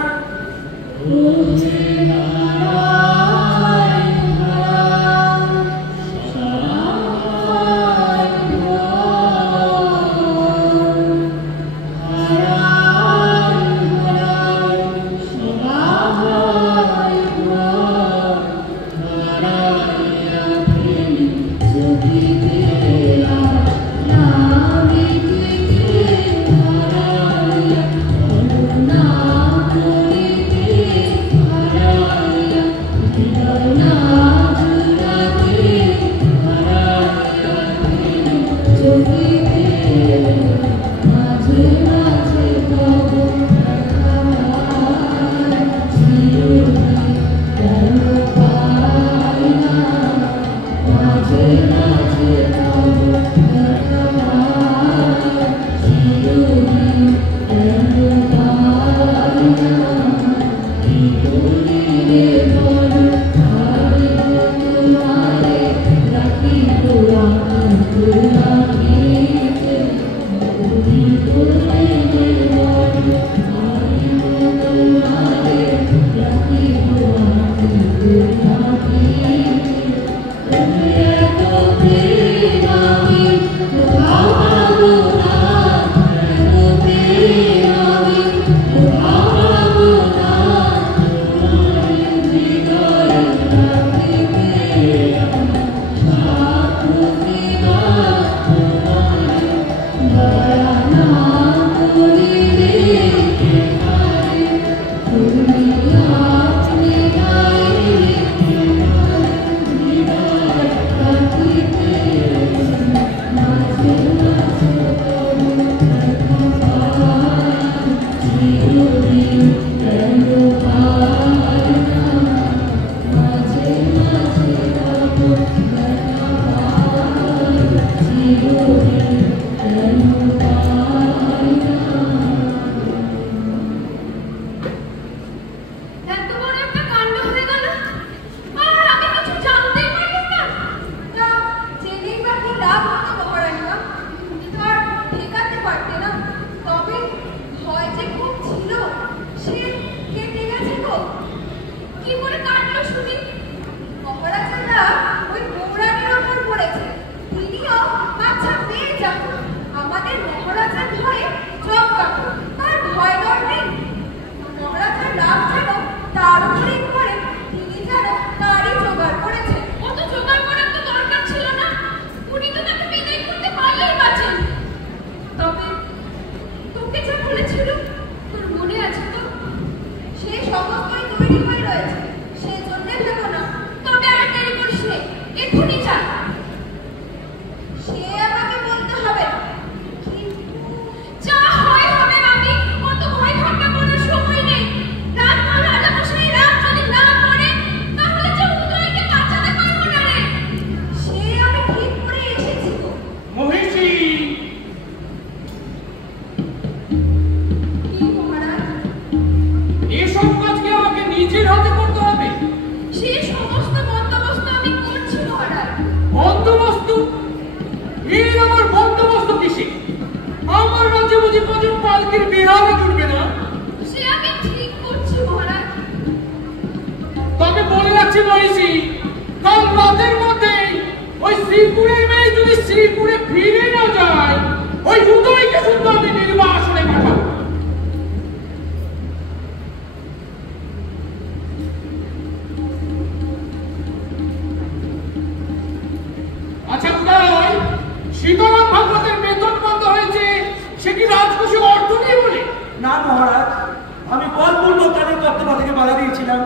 আমি বলপূর্বক তাদের কর্তব্য থেকে বাধা দিয়েছিলাম,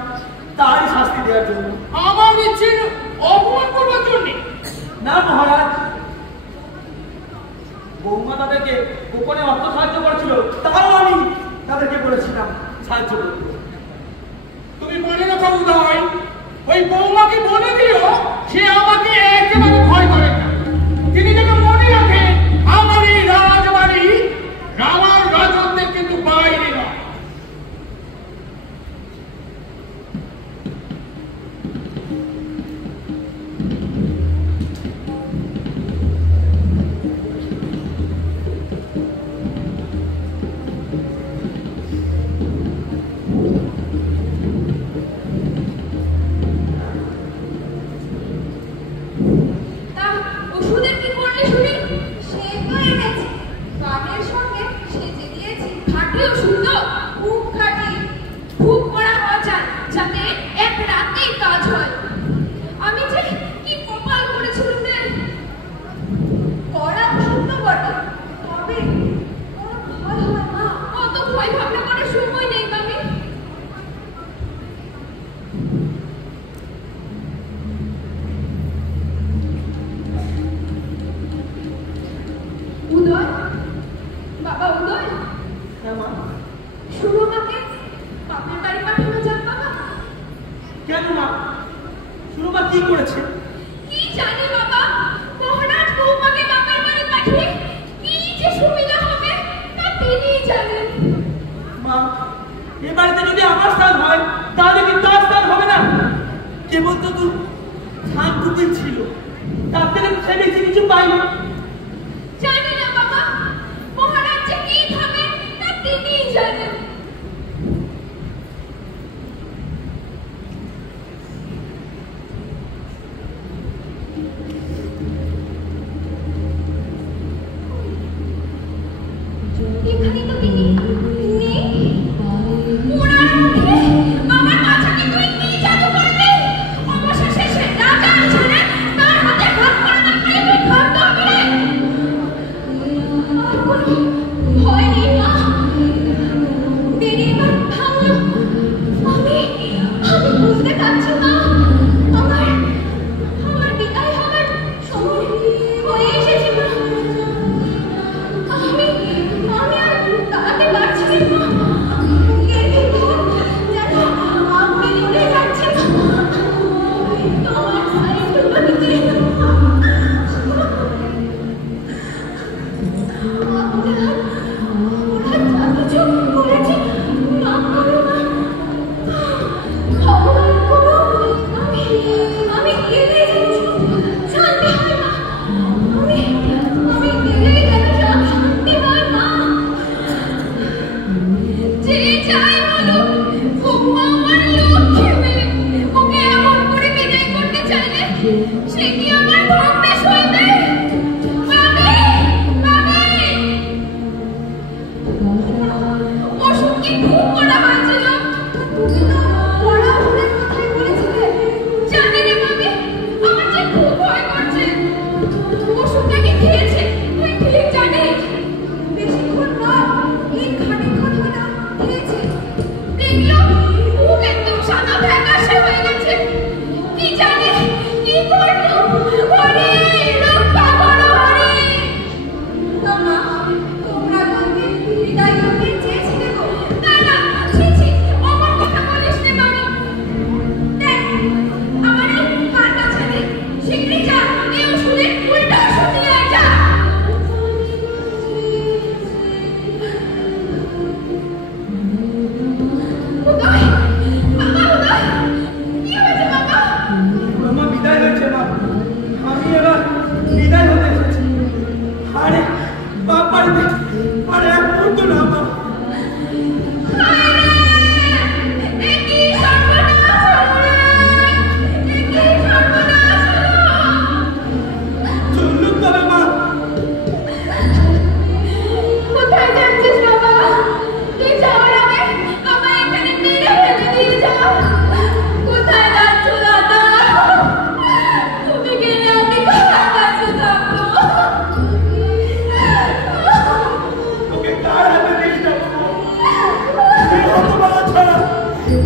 তারই শাস্তি দেওয়ার জন্য। আমার ইচ্ছের অপমান করবার জন্য না মহারাজ, বৌমা তাদেরকে গোপনে অর্থ সাহায্য করেছিল, তাও আমি তাদেরকে বলেছিলাম সাহায্য করতে। তুমি মনে রাখো উদয়, ওই বৌমাকে বলে দিও সে আমাকে একেবারে ভয় করে না। তিনি যেন মনে রাখে আমার এই রাজবাড়ি রামার রাজত্বের কিন্তু বাইরে নয়। তা ওষুধের কি করলি শুনি? সে তো এনেছি, গানের সঙ্গে সেজে দিয়েছি খাঁটি ওষুধ তো, খুব খাঁটি। খুব করা হওয়া চাই যাতে এক রাতেই কাজ হয়। আমি যে কি কপাল করেছিলাম রে। কড়া ওষুধ তো বটে, তবে কোনো ভয় হয় না। অত ভয় ভাবনা করার সময় নেই আমি। উদয়, বাবা উদয়, হ্যাঁ মা। সুরমাকে বাপের বাড়ি পাঠানো যাক বাবা। কেন মা? সুরমা কি করেছে? কি জানি বাবা, মহারাজ বৌমাকে বাপের বাড়ি পাঠিয়ে কি যে সুবিধা হবে তা তিনিই জানেন। মা, এ বাড়িতে যদি আমার স্থান হয় তাহলে কি তার স্থান হবে না? কেবল তো তুই শান্তিতে ছিল, তার থেকে সে বেশি কিছু পাইনি। জানি না বাবা, মহারাজ যে কি ভাবেন তা তিনিই জানেন।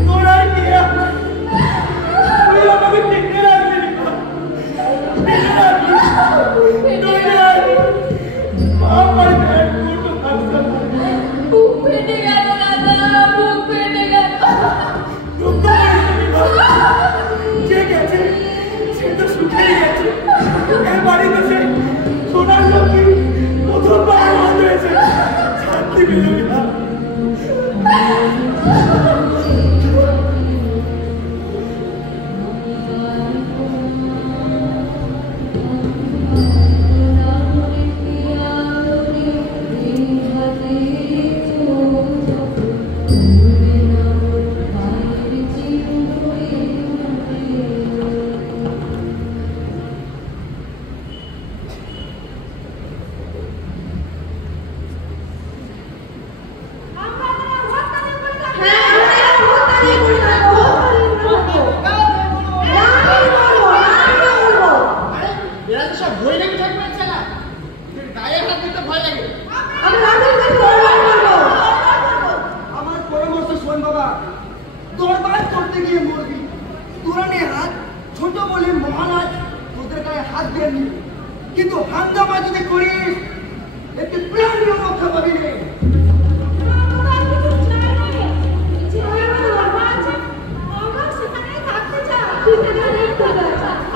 তোর আর কে আছে? তুই আমাকে টেনে রাখবি না, টেনে রাখবি নইলে আমার ভ্যাট করতো থাকতে পারবে। বুক ফেটে গেল দাদা, বুক ফেটে গেল। দুঃখ করিস না, যে গেছে সে তো সুখেই গেছে। এই বাড়িতে সে সোনার লক্ষ্মী প্রথমবার বন্ধ হয়েছে, শান্তি পেল না। আমার পরামর্শ শোন বাবা, দরবার করতে গিয়ে মরবি। দুরানে হাত ছোট বলে মহারাজ তোদের গায়ে হাত দেননি, কিন্তু হাঙ্গামা যদি করিস একটি প্রাণ রক্ষা পাবি রে।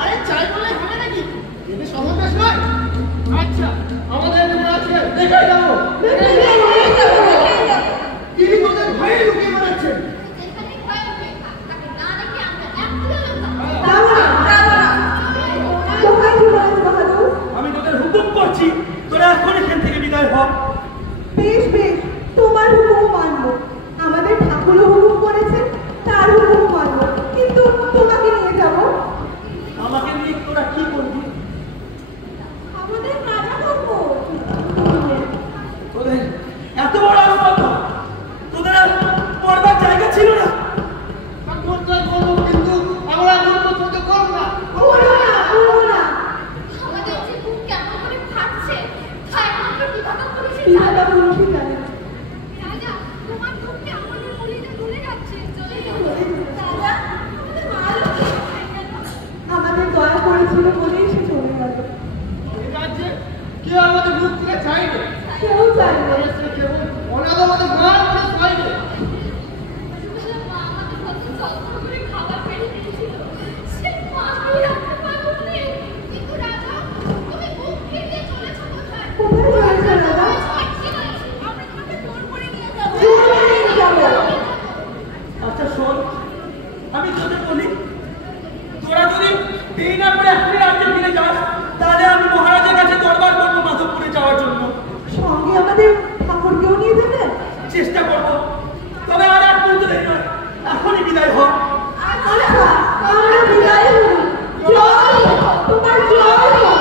আরে চাই বলে হবে নাকি? এটা সমাবেশ নয়। আচ্ছা, আমাদের আছে, দেখে যাবো। তিনি তোদের ভয়ে লুকিয়ে বেড়াচ্ছেন। যেখানে ভয় হয়ে থাক, তাকে না দেখে আমরা একদম আমি তোদের হুকুম করছি, তোরা এখন এখান থেকে বিদায় হ। বেশ বেশ, তোমার হুকুম মানব। আমাদের ঠাকুরও হুকুম করেছেন, তার হুকুম মানব, কিন্তু তোমাকে নিয়ে যাব। আমাকে নিয়ে তোরা কি করবি? আমাদের রাজা করবো। তোদের এত বড় আসপাত, তোদের আর পড়বার জায়গা ছিল না। কিন্তু আমরা পছন্দ করব না। আমাদের যে বুক কেমন করে ফাটছে, তা একমাত্র বিধাতা করেছে। বিধাতা পুরুষই জানে। রাজা, তোমার বুক কেমন বলিতে চলে যাচ্ছে, চলে যাচ্ছে। দাদা, আমাদের মারও আমাদের দয়া করেছিল বলেই সে চলে গেল। এই রাজ্যে কেউ আমাদের মুখ থেকে চাইবে, কেউ চাইবে। অনাথ আমাদের মান করে চাইবে। মা আমাদের কত যত্ন করে খাবার পেড়ে দিয়েছিল, সে মাকে রাখতে পারবো না। কিন্তু রাজা, তুমি বুক ফিরিয়ে চলেছো কোথায়? কোথায় চলেছে দাদা? আমরা তোমাকে জোর করে নিয়ে যাবো। জোর করে নিয়ে যাবো। আচ্ছা শোন, আমি তোদের বলি, তোরা যদি দেরি না করে এখনই রাজ্যে ফিরে যাস, তাহলে আমি মহারাজের কাছে দরবার করবো মাধবপুরে যাওয়ার জন্য। সঙ্গে আমাদের ঠাকুরকেও নিয়ে যাবেন? চেষ্টা করবো, তবে আর এক মুহূর্ত দেরি নয়, এখনই বিদায় হ। আচ্ছা, আমরা বিদায় হই। জয় হোক, তোমার জয় হোক।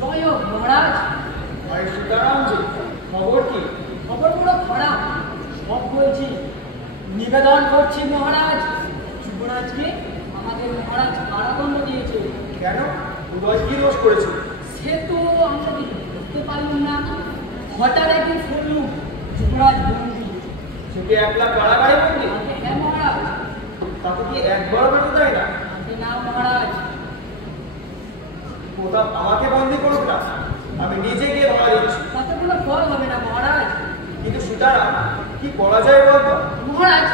জয় হোক মহারাজ। ভাই সীতারামজি, খবর কি? খবর পুরো খারাপ। সব বলছি, নিবেদন করছি মহারাজ। যুবরাজকে আমাদের মহারাজ কারাদণ্ড দিয়েছে। কেন? উদয় কি দোষ করেছে? সে তো আমরা বুঝতে পারলাম না। হঠাৎ একদিন শুনলুম যুবরাজ বন্দী। সে কি একলা কারাগারে বন্দি? হ্যাঁ মহারাজ। তাকে কি একবারও বেরোতে দেয় না? না মহারাজ। কোথাও আমাকে বন্দি করুক না, আমি নিজে গিয়ে ধরা দিচ্ছি। তাতে কোনো ফল হবে না মহারাজ। কিন্তু সীতারাম, কি করা যায় বলতো? মহারাজ,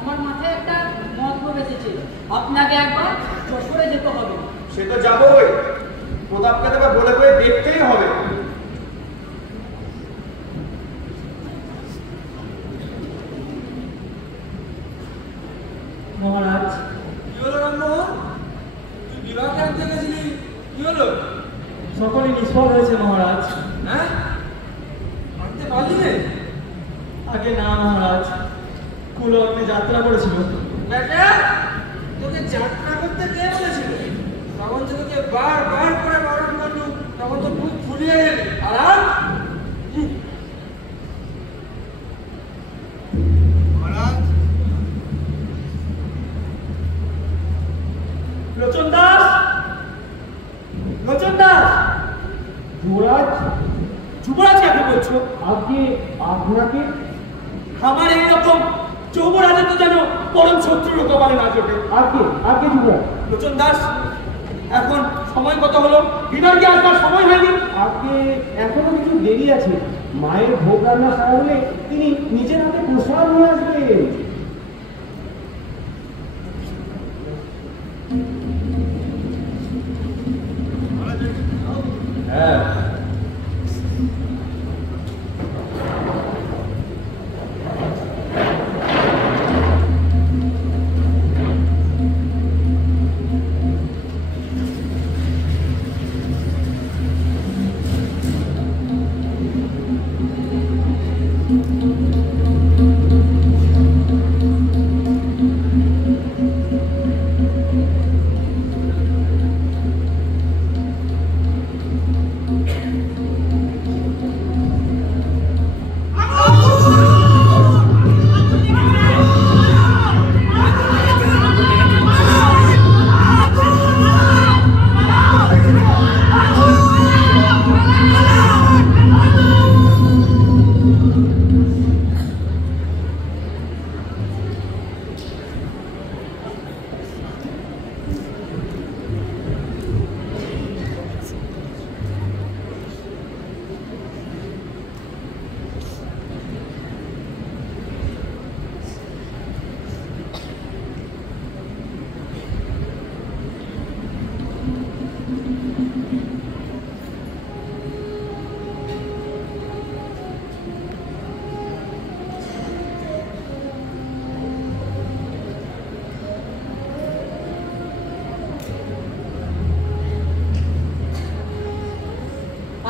আমার মাথায় একটা মত এসেছে। আপনাকে একবার যশোরে যেতে হবে। সে তো যাবই, প্রতাপকে তবে বলে বলে দেখতেই হবে। মহারাজ, কি হলো রামমোহন? তুই বিবাহ আনতে গেছিলি, কি হলো? সকলে নিষ্ফল হয়েছে মহারাজ। হ্যাঁ, আনতে পারলি রে? আগে না মহারাজ, কুলগ্নে যাত্রা করেছিল। বেটা, তোকে যাত্রা করতে কে বলেছিল? তখন তো তোকে বারবার করে বারণ করলু, তখন তো বুক ফুলিয়ে গেলি। আর লোচন দাস, লোচন দাস। যুবরাজ, যুবরাজ কাকে বলছো? আজকে আপনাকে আমার এইরকম যুবরাজের তো যেন পরম শত্রুর কপালে না জোটে। আজকে যুবরাজ, লোচন দাস, এখন সময় কত হলো? বিনয় কি আসবার সময় হয়নি? আজকে এখনো কিছু দেরি আছে। মায়ের ভোগ রান্না সারা হলে তিনি নিজের হাতে প্রসাদ নিয়ে আসবেন। হ্যাঁ,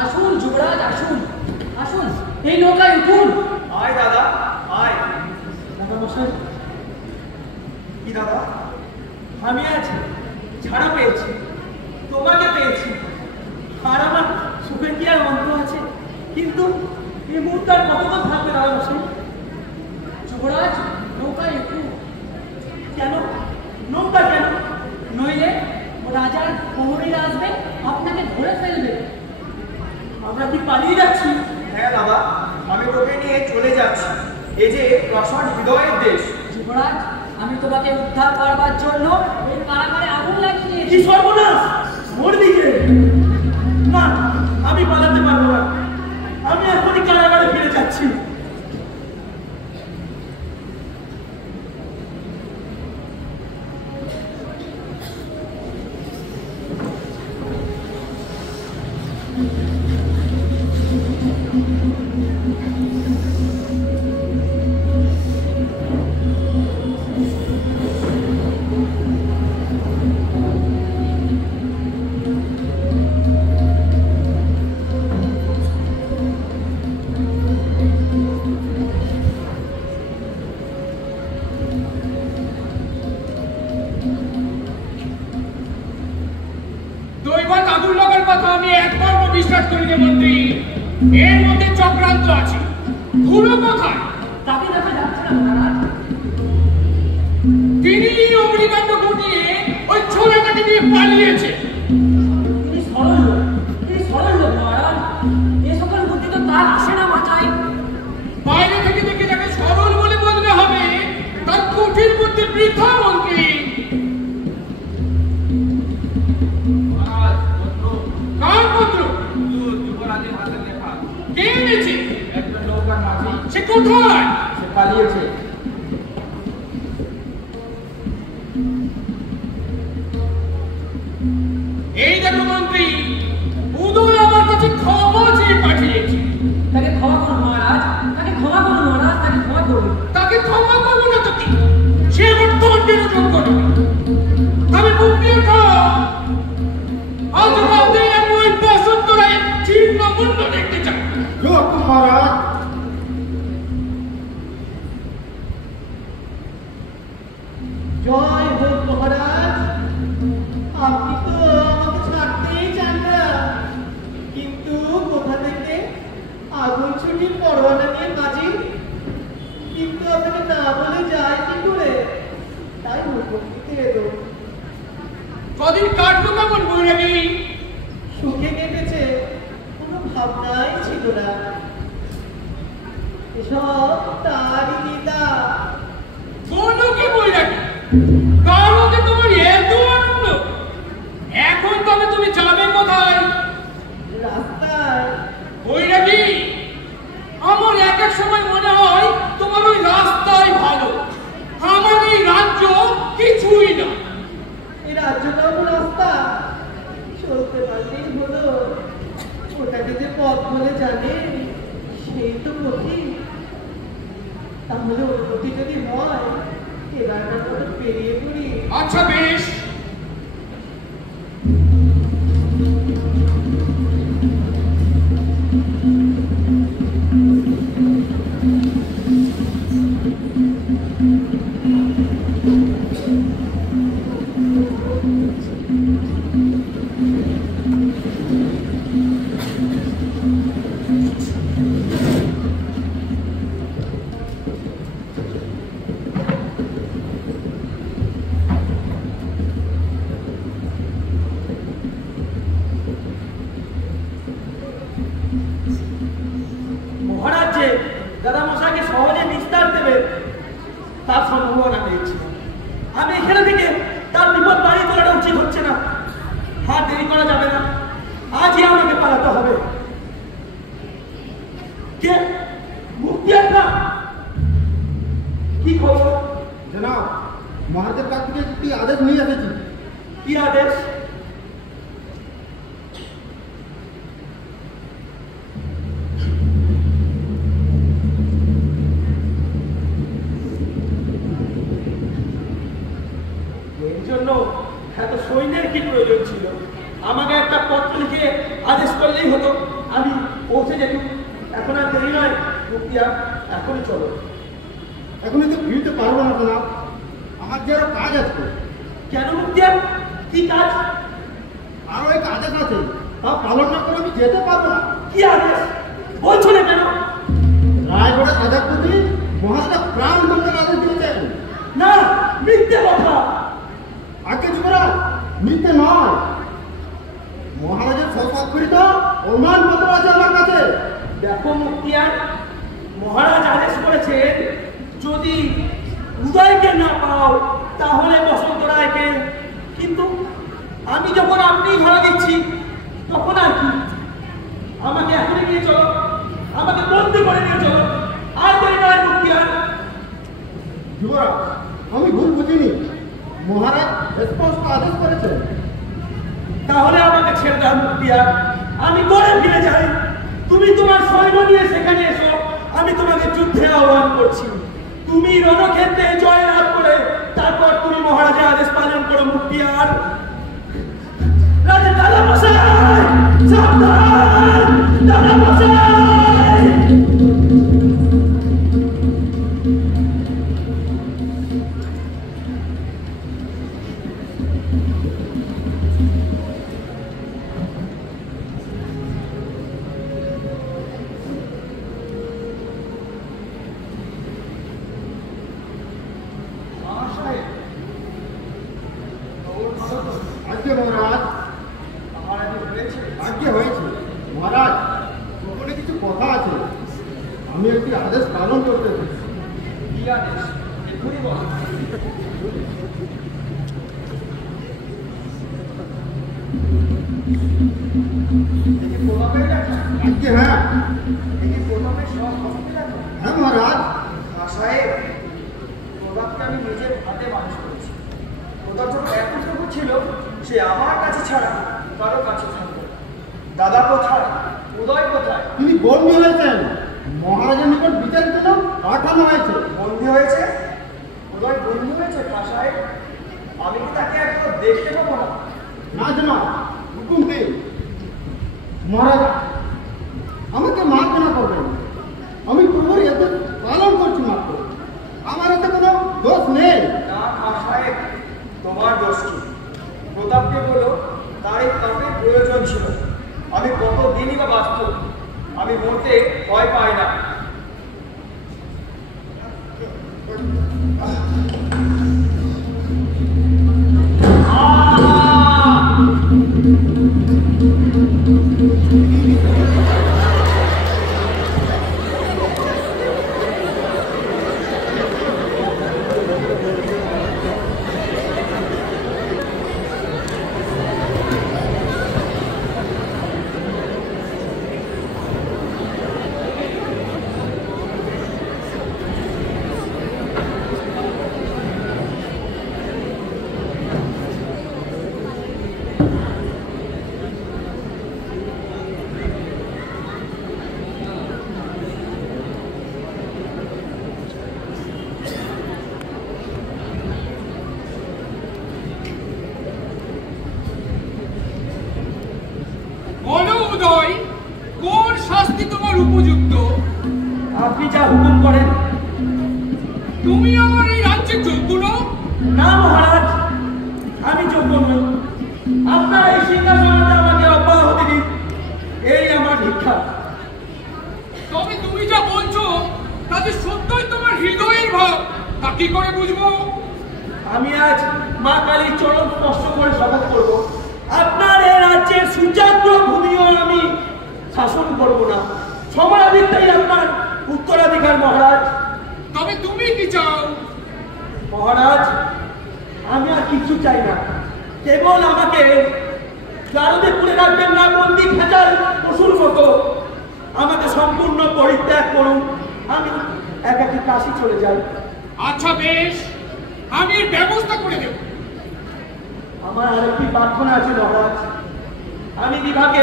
আসুন যুবরাজ, আসুন আসুন, এই নৌকায় উঠুন। আয় দাদা, আয়। দাদা মশাই, কি দাদা? আমি আছি, ছাড়া পেয়েছি, তোমাকে পেয়েছি, আর আমার সুখের কি আর অন্ত আছে? কিন্তু এই মুহূর্তে আর কতক্ষণ থাকবে দাদা মশাই? যুবরাজ, নৌকায় উঠুন। কেন নৌকা কেন? নইলে রাজার প্রহরীরা আসবে, আপনাকে ধরে ফেলবে। আমরা কি পালিয়ে যাচ্ছি? হ্যাঁ দাদা, আমি তোকে নিয়ে চলে যাচ্ছি। এই যে প্রসাদ হৃদয়ের দেশ। যুবরাজ, আমি তোমাকে উদ্ধার করবার জন্য এই কারাগারে আগুন লাগিয়ে কি দিয়েছি। সর্বনাশ! ওর দিকে না, আমি পালাতে পারবো না। আমি এখনই কারাগারে ফিরে যাচ্ছি। দৈবাত আগুন লাগার কথা আমি একবারও বিশ্বাস করি না মন্ত্রী। এর মধ্যে চক্রান্ত আছে। ধুলো কোথায়? তাকে দেখা যাচ্ছে না মহারাজ। তিনি অগ্নিকাণ্ড ঘটিয়ে ওই ছোড়াটাকে নিয়ে পালিয়েছে। তিনি সরল লোক, তিনি সরল লোক মহারাজ। এ সকল বুদ্ধি তো তার আসে না মাথায়। বাইরে থেকে দেখে যাকে সরল বলে বলতে হবে, তার কঠিন বুদ্ধি বৃথা মন্ত্রী। কার পত্র? কে এনেছে? একটা নৌকার মাঝি, সে কোথায়? সে পালিয়েছে। এই দেখো মন্ত্রী, ছুটির পরোয়ানা নিয়ে কাজী, কিন্তু আপনাকে না বলে যায় কি করে? তাই হুকুম দিতে এলো। কদিন কাটলো কেমন বৈরাগী? সুখে কেটেছে, কোনো ভাবনাই ছিল না। এসব তারই লীলা। বলো কি বৈরাগী, কারণে তোমার এত আনন্দ? এখন তবে তুমি যাবে কোথায়? রাস্তায়। বৈরাগী, আমার এক এক সময় মনে হয় তোমার ওই রাস্তায় ভালো, আমার এই রাজ্য কিছুই না। এই রাজ্যটাও রাস্তা, চলতে পারলেই হলো। ওটাকে যে পথ বলে জানে সেই তো পথি। তাহলে ওই পথি যদি হয় এবারটা তো পেরিয়ে পড়ি। আচ্ছা বেশ, মহারাজ যে দাদামশাইকে সহজে নিস্তার দেবে তার সম্ভাবনা পেয়েছি। আমি এখানে থেকে তার বিপদ বাড়িয়ে তোলাটা উচিত হচ্ছে না। আর দেরি করা যাবে না, আজই আমাকে পালাতে হবে। কে? মুক্তিয়ার না? কি খবর? জনাব, মহারাজের কাছ থেকে একটি আদেশ নিয়ে এসেছি। কি আদেশ? এর জন্য এত সৈন্যের কি প্রয়োজন ছিল? আমাকে একটা পত্র লিখে আদেশ করলেই হতো, আমি পৌঁছে যেতাম। এখন আর দেরি নয় মুক্তিয়ার, এখনই চলো। এখনই তো ফিরতে পারবো না জনাব, আমার যে আরো কাজ আছে। কেন মুক্তিয়ার, কি কাজ? আরো এক আদেশ আছে, তা পালন না করে আমি যেতে পারবো না। কি আদেশ বলছো না কেন? রায়গড়ের রাজাপতি মহারাজা প্রাণ দণ্ডের আদেশ দিয়েছেন। না, মিথ্যে কথা। আগে যুবরাজ, মিথ্যে নয়। মহারাজের স্বস্বাক্ষরিত প্রমাণপত্র আছে আমার কাছে। দেখো মুক্তিয়ার, মহারাজ আদেশ করেছেন যদি উদয়কে না পাও তাহলে বসন্ত রায়কে। কিন্তু আমি যখন আপনি ধরা দিচ্ছি তখন আর কি? আমাকে এখনই নিয়ে চলো, আমাকে বন্দি করে নিয়ে চলো। আর দেরি নয় মুক্তিয়ার। যুবরাজ, আমি ভুল বুঝিনি, মহারাজ স্পষ্ট আদেশ করেছেন। তাহলে আমাকে ছেড়ে দাও মুক্তিয়ার, আমি করে ফিরে যাই। তুমি তোমার সৈন্য নিয়ে সেখানে এসো, আমি তোমাকে যুদ্ধে আহ্বান করছি। তুমি রণক্ষেত্রে জয় লাভ করে তারপর তুমি মহারাজের আদেশ পালন করো মুক্তিয়ার। রাজা দাদামশাই, সাবধান! দাদামশাই! আজকে মহারাজ, আজকে হয়েছে মহারাজ, ওখানে কিছু কথা আছে, আমি একটি আদেশ পালন করতে চাই। কি আদেশ? এক্ষুনি বল। দেখি প্রভাবের দেখা। আজকে হ্যাঁ। দেখি প্রভাবের সব ভক্তি দেখা। হ্যাঁ মহারাজ। সাহেব, প্রভাবকে আমি নিজের হাতে মানুষ করেছি। প্রতাপ যখন এতটুকু ছিল, সে আমার কাছে ছাড়া কারো কাছে থাকবে। দাদা কোথায়? উদয় কোথায়? তিনি বন্দী হয়েছেন, মহারাজের নিকট বিচারের জন্য পাঠানো হয়েছে। বন্দী হয়েছে? উদয় বন্দী হয়েছে সাহেব? আমি কি তাকে একবার দেখতে পাবো না? না জানা, হুকুম দিন। মহারাজ, আমাকে মার্জনা করবেন, আমি প্রভুর এতে পালন করছি মাত্র, আমার এতে কোনো দোষ নেই। না সাহেব, তোমার দোষ কি? প্রতাপকে বলো তার এই তাপের প্রয়োজন ছিল। আমি কতদিনই বা বাঁচত। আমি মরতে ভয় পাই না। আপনি যা হুকুম করেন। তুমি আমার এই রাজ্যে যোগ্য নও? না মহারাজ, আমি যোগ্য নই। আপনার এই সিংহাসনে আমাকে অব্যাহতি দিন, এই আমার ভিক্ষা। তবে তুমি যা বলছো তাতে সত্যই তোমার হৃদয়ের ভাব, তা কি করে বুঝবো? আমি আজ মা কালীর চরণ স্পর্শ করে শপথ করব, আপনার এই রাজ্যের সূর্যাগ্র ভূমিও আমি শাসন করব না। সমরাদিত্যই আপনার উত্তরাধিকার মহারাজ। তবে তুমি কি চাও? মহারাজ, আমি আর কিছু চাই না, কেবল আমাকে গারদে পুরে রাখবেন না, বন্দি খাঁচার পশুর মতো। আমাকে সম্পূর্ণ পরিত্যাগ করুন, আমি একাকী কাশী চলে যাই। আচ্ছা বেশ, আমি এর ব্যবস্থা করে দেব। আমার আরেকটি প্রার্থনা আছে মহারাজ, আমি বিভাকে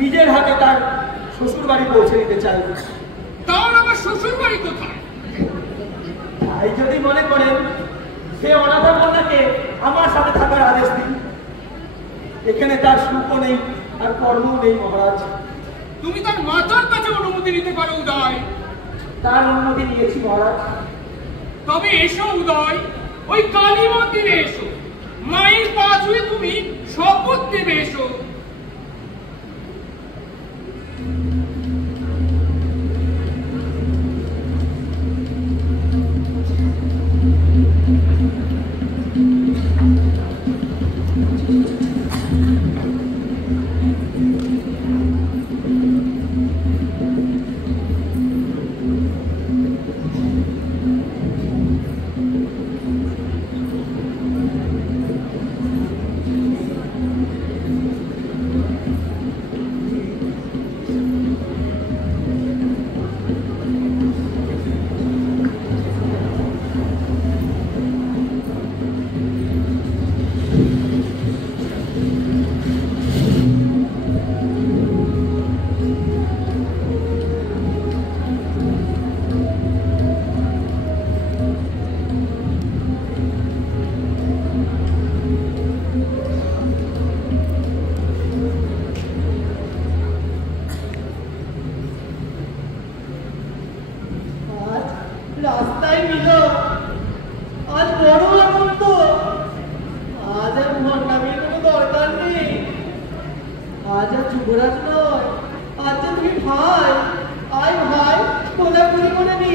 নিজের হাতে তার শ্বশুর বাড়ি পৌঁছে দিতে চাই। তাহলে আমার শ্বশুর বাড়ি কোথায়? তাই যদি মনে করেন, সে অনাথা কন্যাকে আমার সাথে থাকার আদেশ দিন। এখানে তার সুখও নেই আর কর্মও নেই মহারাজ। তুমি তার মাতার কাছে অনুমতি নিতে পারো উদয়। তার অনুমতি নিয়েছি মহারাজ। তবে এসো উদয়, ওই কালী মন্দিরে এসো, মায়ের পা ছুঁয়ে তুমি শপথ নেবে এসো। রাস্তায় মিল, আজ বড় আনন্দ। আজ আর ভণ্ডামির কোনো দরকার নেই। আজ আর যুবরাজ নয়, আজ যে তুমি ভাই। আয় ভাই, কোলাকুলি করে নি।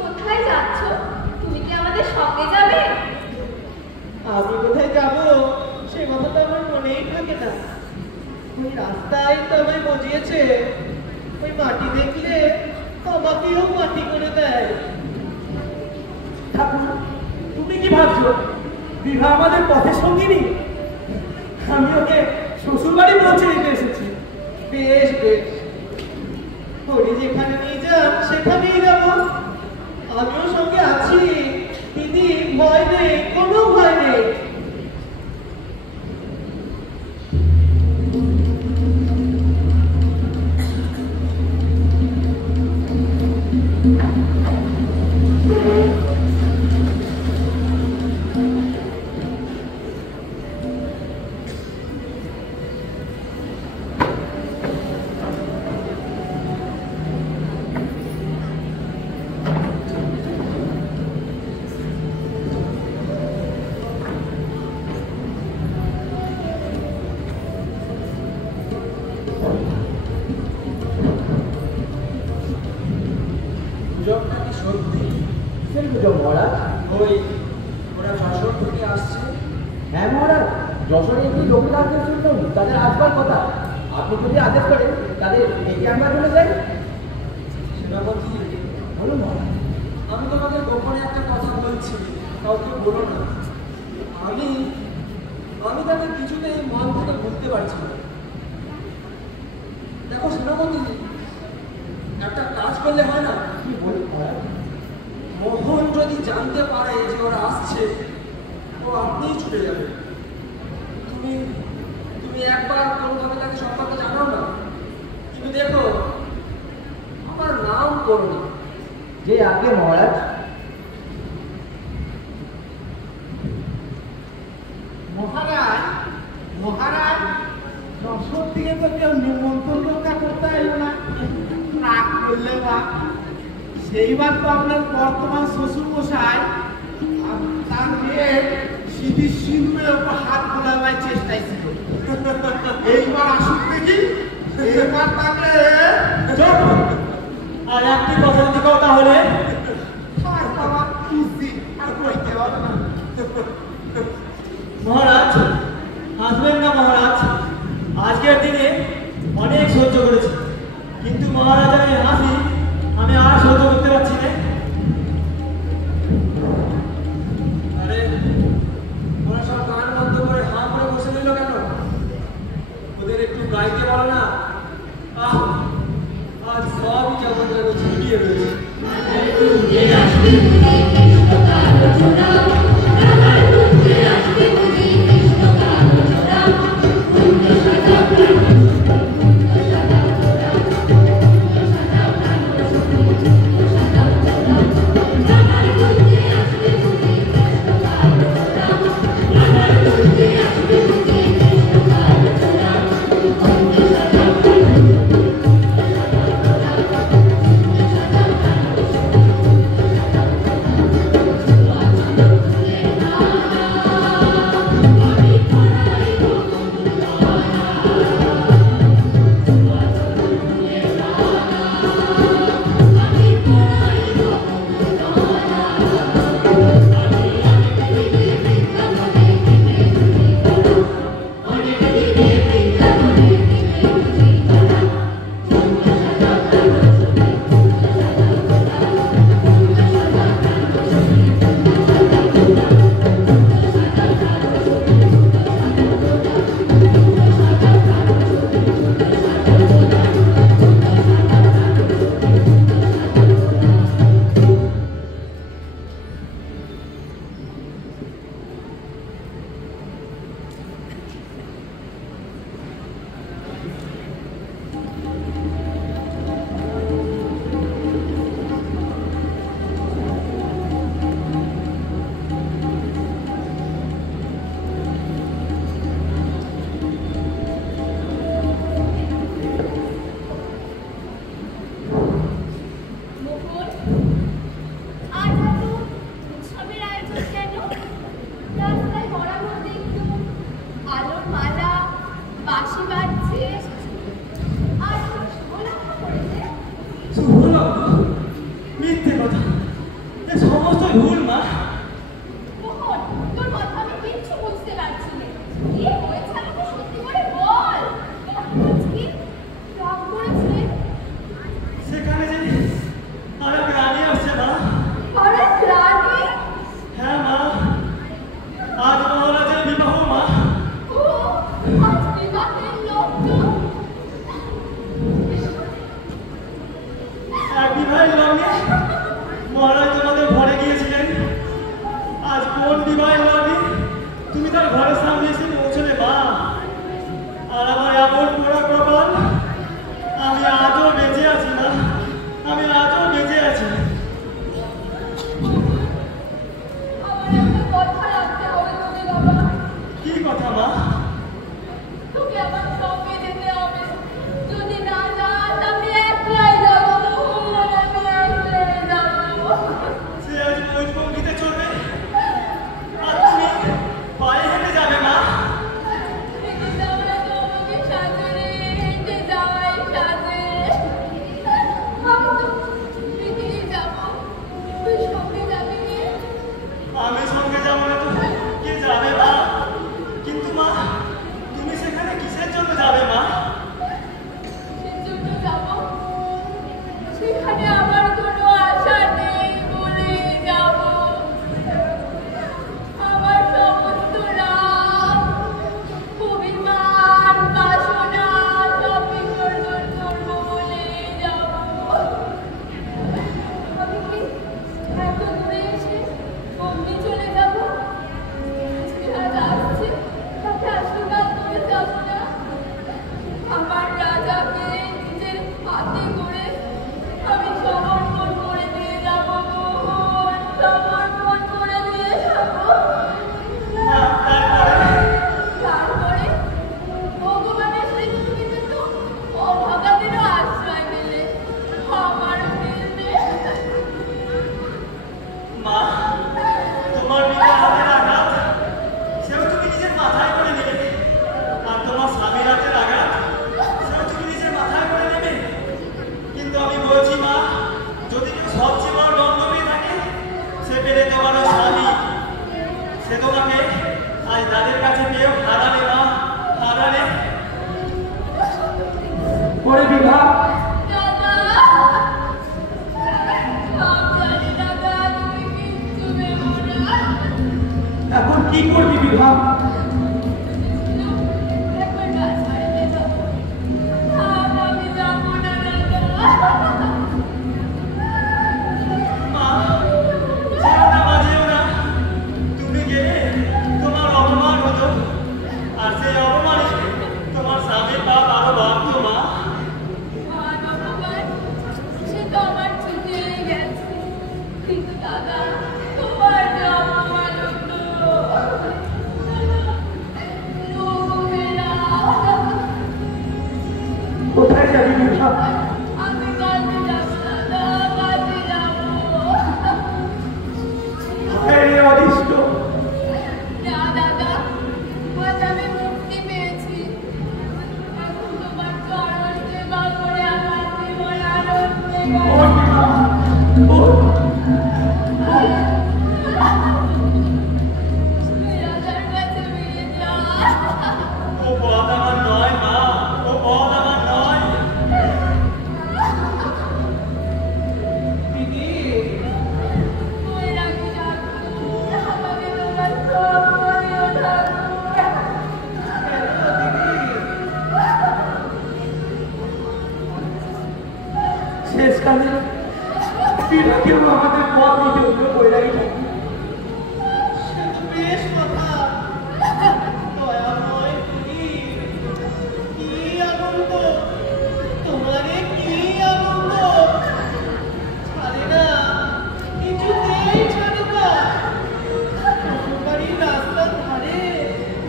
কোথায় যাচ্ছ? তুমি কি আমাদের সঙ্গে যাবে? আমি কোথায় যাবো সে কথা তো আমার মনেই থাকে না। ওই রাস্তায় তো আমায় বুঝিয়েছে, ওই মাটি দেখলে আমাকেও মাটি করে দেয়। ঠাকুর, তুমি কি ভাবছো বিভা আমাদের পথের সঙ্গিনী? আমি ওকে শ্বশুর বাড়ি পৌঁছে দিতে এসেছি। বেশ বেশ, হরি যেখানে নিয়ে যান সেখানেই যাবো। আমিও সঙ্গে আছি দিদি, ভয় নেই, কোনো ভয় নেই। গুজবটা কি সত্যি? কিসের গুজব মহারাজ? ওই ওরা যশোর থেকে আসছে। হ্যাঁ মহারাজ, যশোরে একটি লোকের আদেশ শুনলাম তাদের আসবার কথা। আপনি যদি আদেশ করেন তাদের ডেকে আমরা চলে যাই। সেনাপতি বলুন মহারাজ, আমি তোমাদের গোপনে একটা কথা বলছি, কাউকে বলো না। আমি তাকে কিছুতেই মন থেকে ভুলতে পারছি না। দেখো সেনাপতি, একটা কাজ করলে হয় না? কি বলি মহারাজ? মোহন যদি জানতে পারে যে ওরা আসছে, ও আপনিই ছুটে যাবে। তুমি একবার কোনোভাবে তাকে সম্পর্কে জানাও না, কিন্তু দেখো আমার নাম করো না। যে আগে মহারাজ। মহারাজ যশোর থেকে তো কেউ নিমন্ত্রণ রক্ষা করতে এলো না, রাগ করলে বা। সেইবার তো আপনার বর্তমান শ্বশুর মশাই তার মেয়ে সিঁথির সিঁদুরের উপর হাত বোলাবার চেষ্টায় ছিল। এইবার আসুক দেখি, এইবার তাকে আর একটি কথা যদি কও তাহলে মহারাজ আসবেন না। মহারাজ আজকের দিনে অনেক সহ্য করেছি, কিন্তু মহারাজের হাসি আমি আর সহ্য করতে পারছি না। আরে ওরা সব গান বন্ধ করে হাঁ করে বসে রইল কেন? ওদের একটু গাইতে বলো না। আজ সবই কেমন যেন ঝিমিয়ে রয়েছে। Thank you. আজ বিবাহের লগ্ন। এক বিবাহের লগ্নে মহারাজ তোমাদের ঘরে গিয়েছিলেন। আজ কোন বিবাহের লগ্নে তুমি তার ঘরের সামনে এসে পৌঁছলে মা? আর আমার এমন পোড়া কপাল, আমি আজও বেঁচে আছি না, আমি আজও বেঁচে আছি। আমার একটা কথা রাখতে হবে তোকে বাবা। কি কথা মা? তোকে আমার সঙ্গে যেতে হবে। যদি না যাস আমি একলাই যাবো, আমি একলাই যাবো। সে আজ ময়ূরপঙ্খীতে চলবে আর তুমি পায়ে হেঁটে যাবে মা? হেঁটে যাওয়া তো আমাকে সাজে রে, হেঁটে যাওয়াই সাজে। আমি তো বিকেলে যাবো, তুই সঙ্গে যাবি রে? আমি সঙ্গে যাবো না তো কে যাবে মা? কিন্তু মা, তুমি সেখানে কিসের জন্য যাবে মা? সেজন্য যাবো, সেখানে আমার কোনো আশা নেই বলে যাবো। আমার সমস্ত রাগ, অভিমান, বাসনা সব বিসর্জন করবো বলে যাবো। আমি কি এত দূরে এসে অমনি চলে যাবো? আজ আসছে, তাকে আশীর্বাদ করে যাবো না? আমার রাজাকে নিজের হাতে করে আমি সমর্পণ করে দিয়ে যাবো, সমর্পণ করে দিয়ে যাবো। তারপরে ভগবানের স্মৃতিতে তো অভাগাদেরও আশ্রয় পেলে, আমারও পেলে। মা, তোমার নিজের হাতের আঘাত সেও তুমি নিজের মাথায় করে নেবে, আর তোমার স্বামীর হাতের আঘাত সেও তুমি নিজের মাথায় করে নেবে। কিন্তু আমি বলছি মা, যদি কেউ সবচেয়ে বড় দ্বন্দ্ব পেয়ে থাকে, সে পেলে তোমার ওই স্বামী। সে তোমাকে আজ তাদের কাছে পেয়েও হারালে মা, হারালে। পরে বিভা, দাদা, সব জানি দাদা, তুমি কিচ্ছু ভেবো না। এখন কি করবি বিভা? একবার রাজবাড়িতে যাবো। আমি যাবো না দাদা। মা, যেও না মা, যেও না। তুমি গেলে তোমার অপমান হতো, আর সেই অপমানে তোমার স্বামীর পাপ আরো বাড়তো মা। সে তো আমার ছুটিয়ে গেছে, কিন্তু দাদা তোমার যে অপমান হতো। কোথায় যাবি বিভা? আমি কাজে যাবো দাদা, কাজে যাবো। হায় রে অদৃষ্ট! না দাদা, আজ আমি মুক্তি পেয়েছি। এখন তোমার চরণ সেবা করে আমার জীবন আনন্দে ওর বিভা, ওর। তুমি রাজার কাছে ফিরে যা। ও পথ আমার নয় মা, ও পথ আমার নয়। দিদি, মনে রাখি ঠাকুর, আমাকে তোমার সব করিও ঠাকুর। কেন দিদি? শেষকালে বিভাকেও আমাদের পথ দিতে হতো বৈরাগী ঠাকুর। সে তো বেশ কথা। দয়াময় তুমি, কি আনন্দ, তোমারে কি আনন্দ। ছাড়ে না, কিছুতেই ছাড়ে না। শ্বশুরবাড়ির রাস্তার ধারে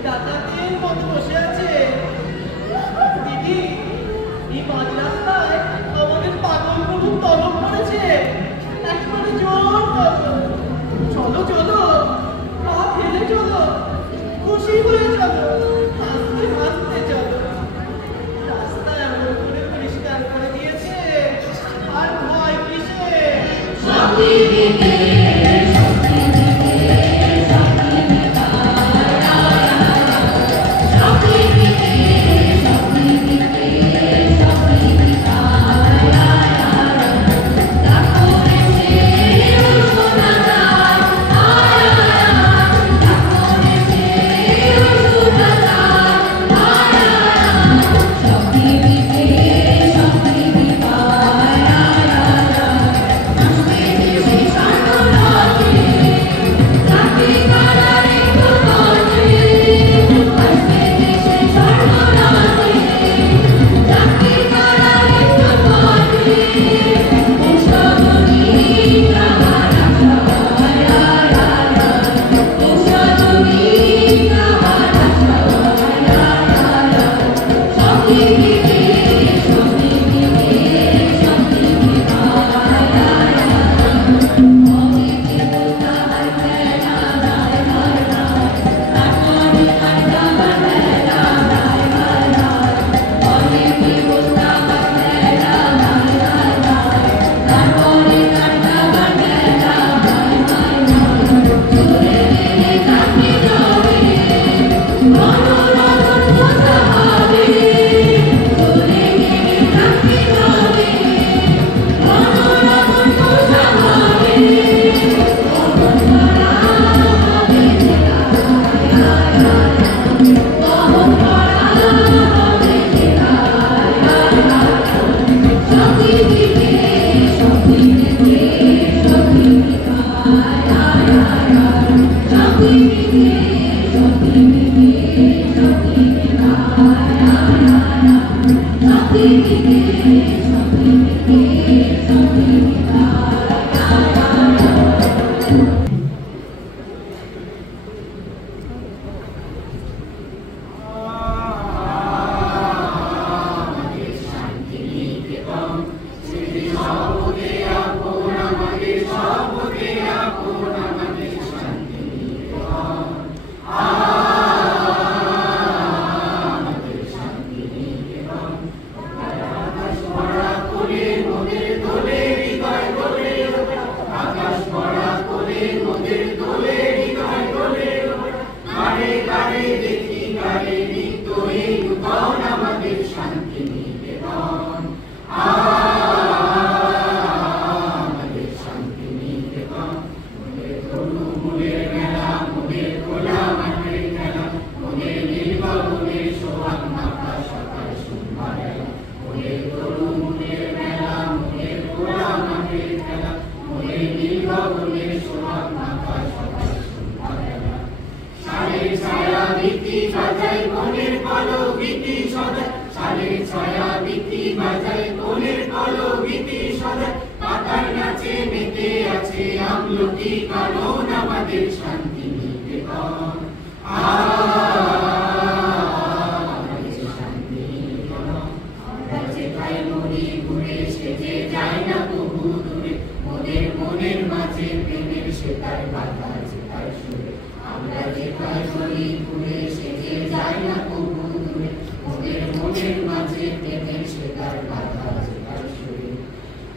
ডাকাতের মতো বসে আছে। দিদি, এই মাঝ রাস্তায় আমাদের পাগল গরু তলব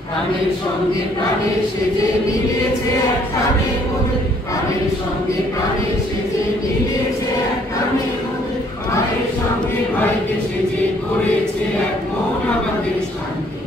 প্রাণের সঙ্গে প্রাণে সেজে মিলিয়েছে একখানে মোদের, প্রাণের সঙ্গে প্রাণে সেজে মিলিয়েছে একখানে মোদের, ভাইয়ের সঙ্গে ভাইকে সেজে করেছে এক মন আমাদের শান্তি।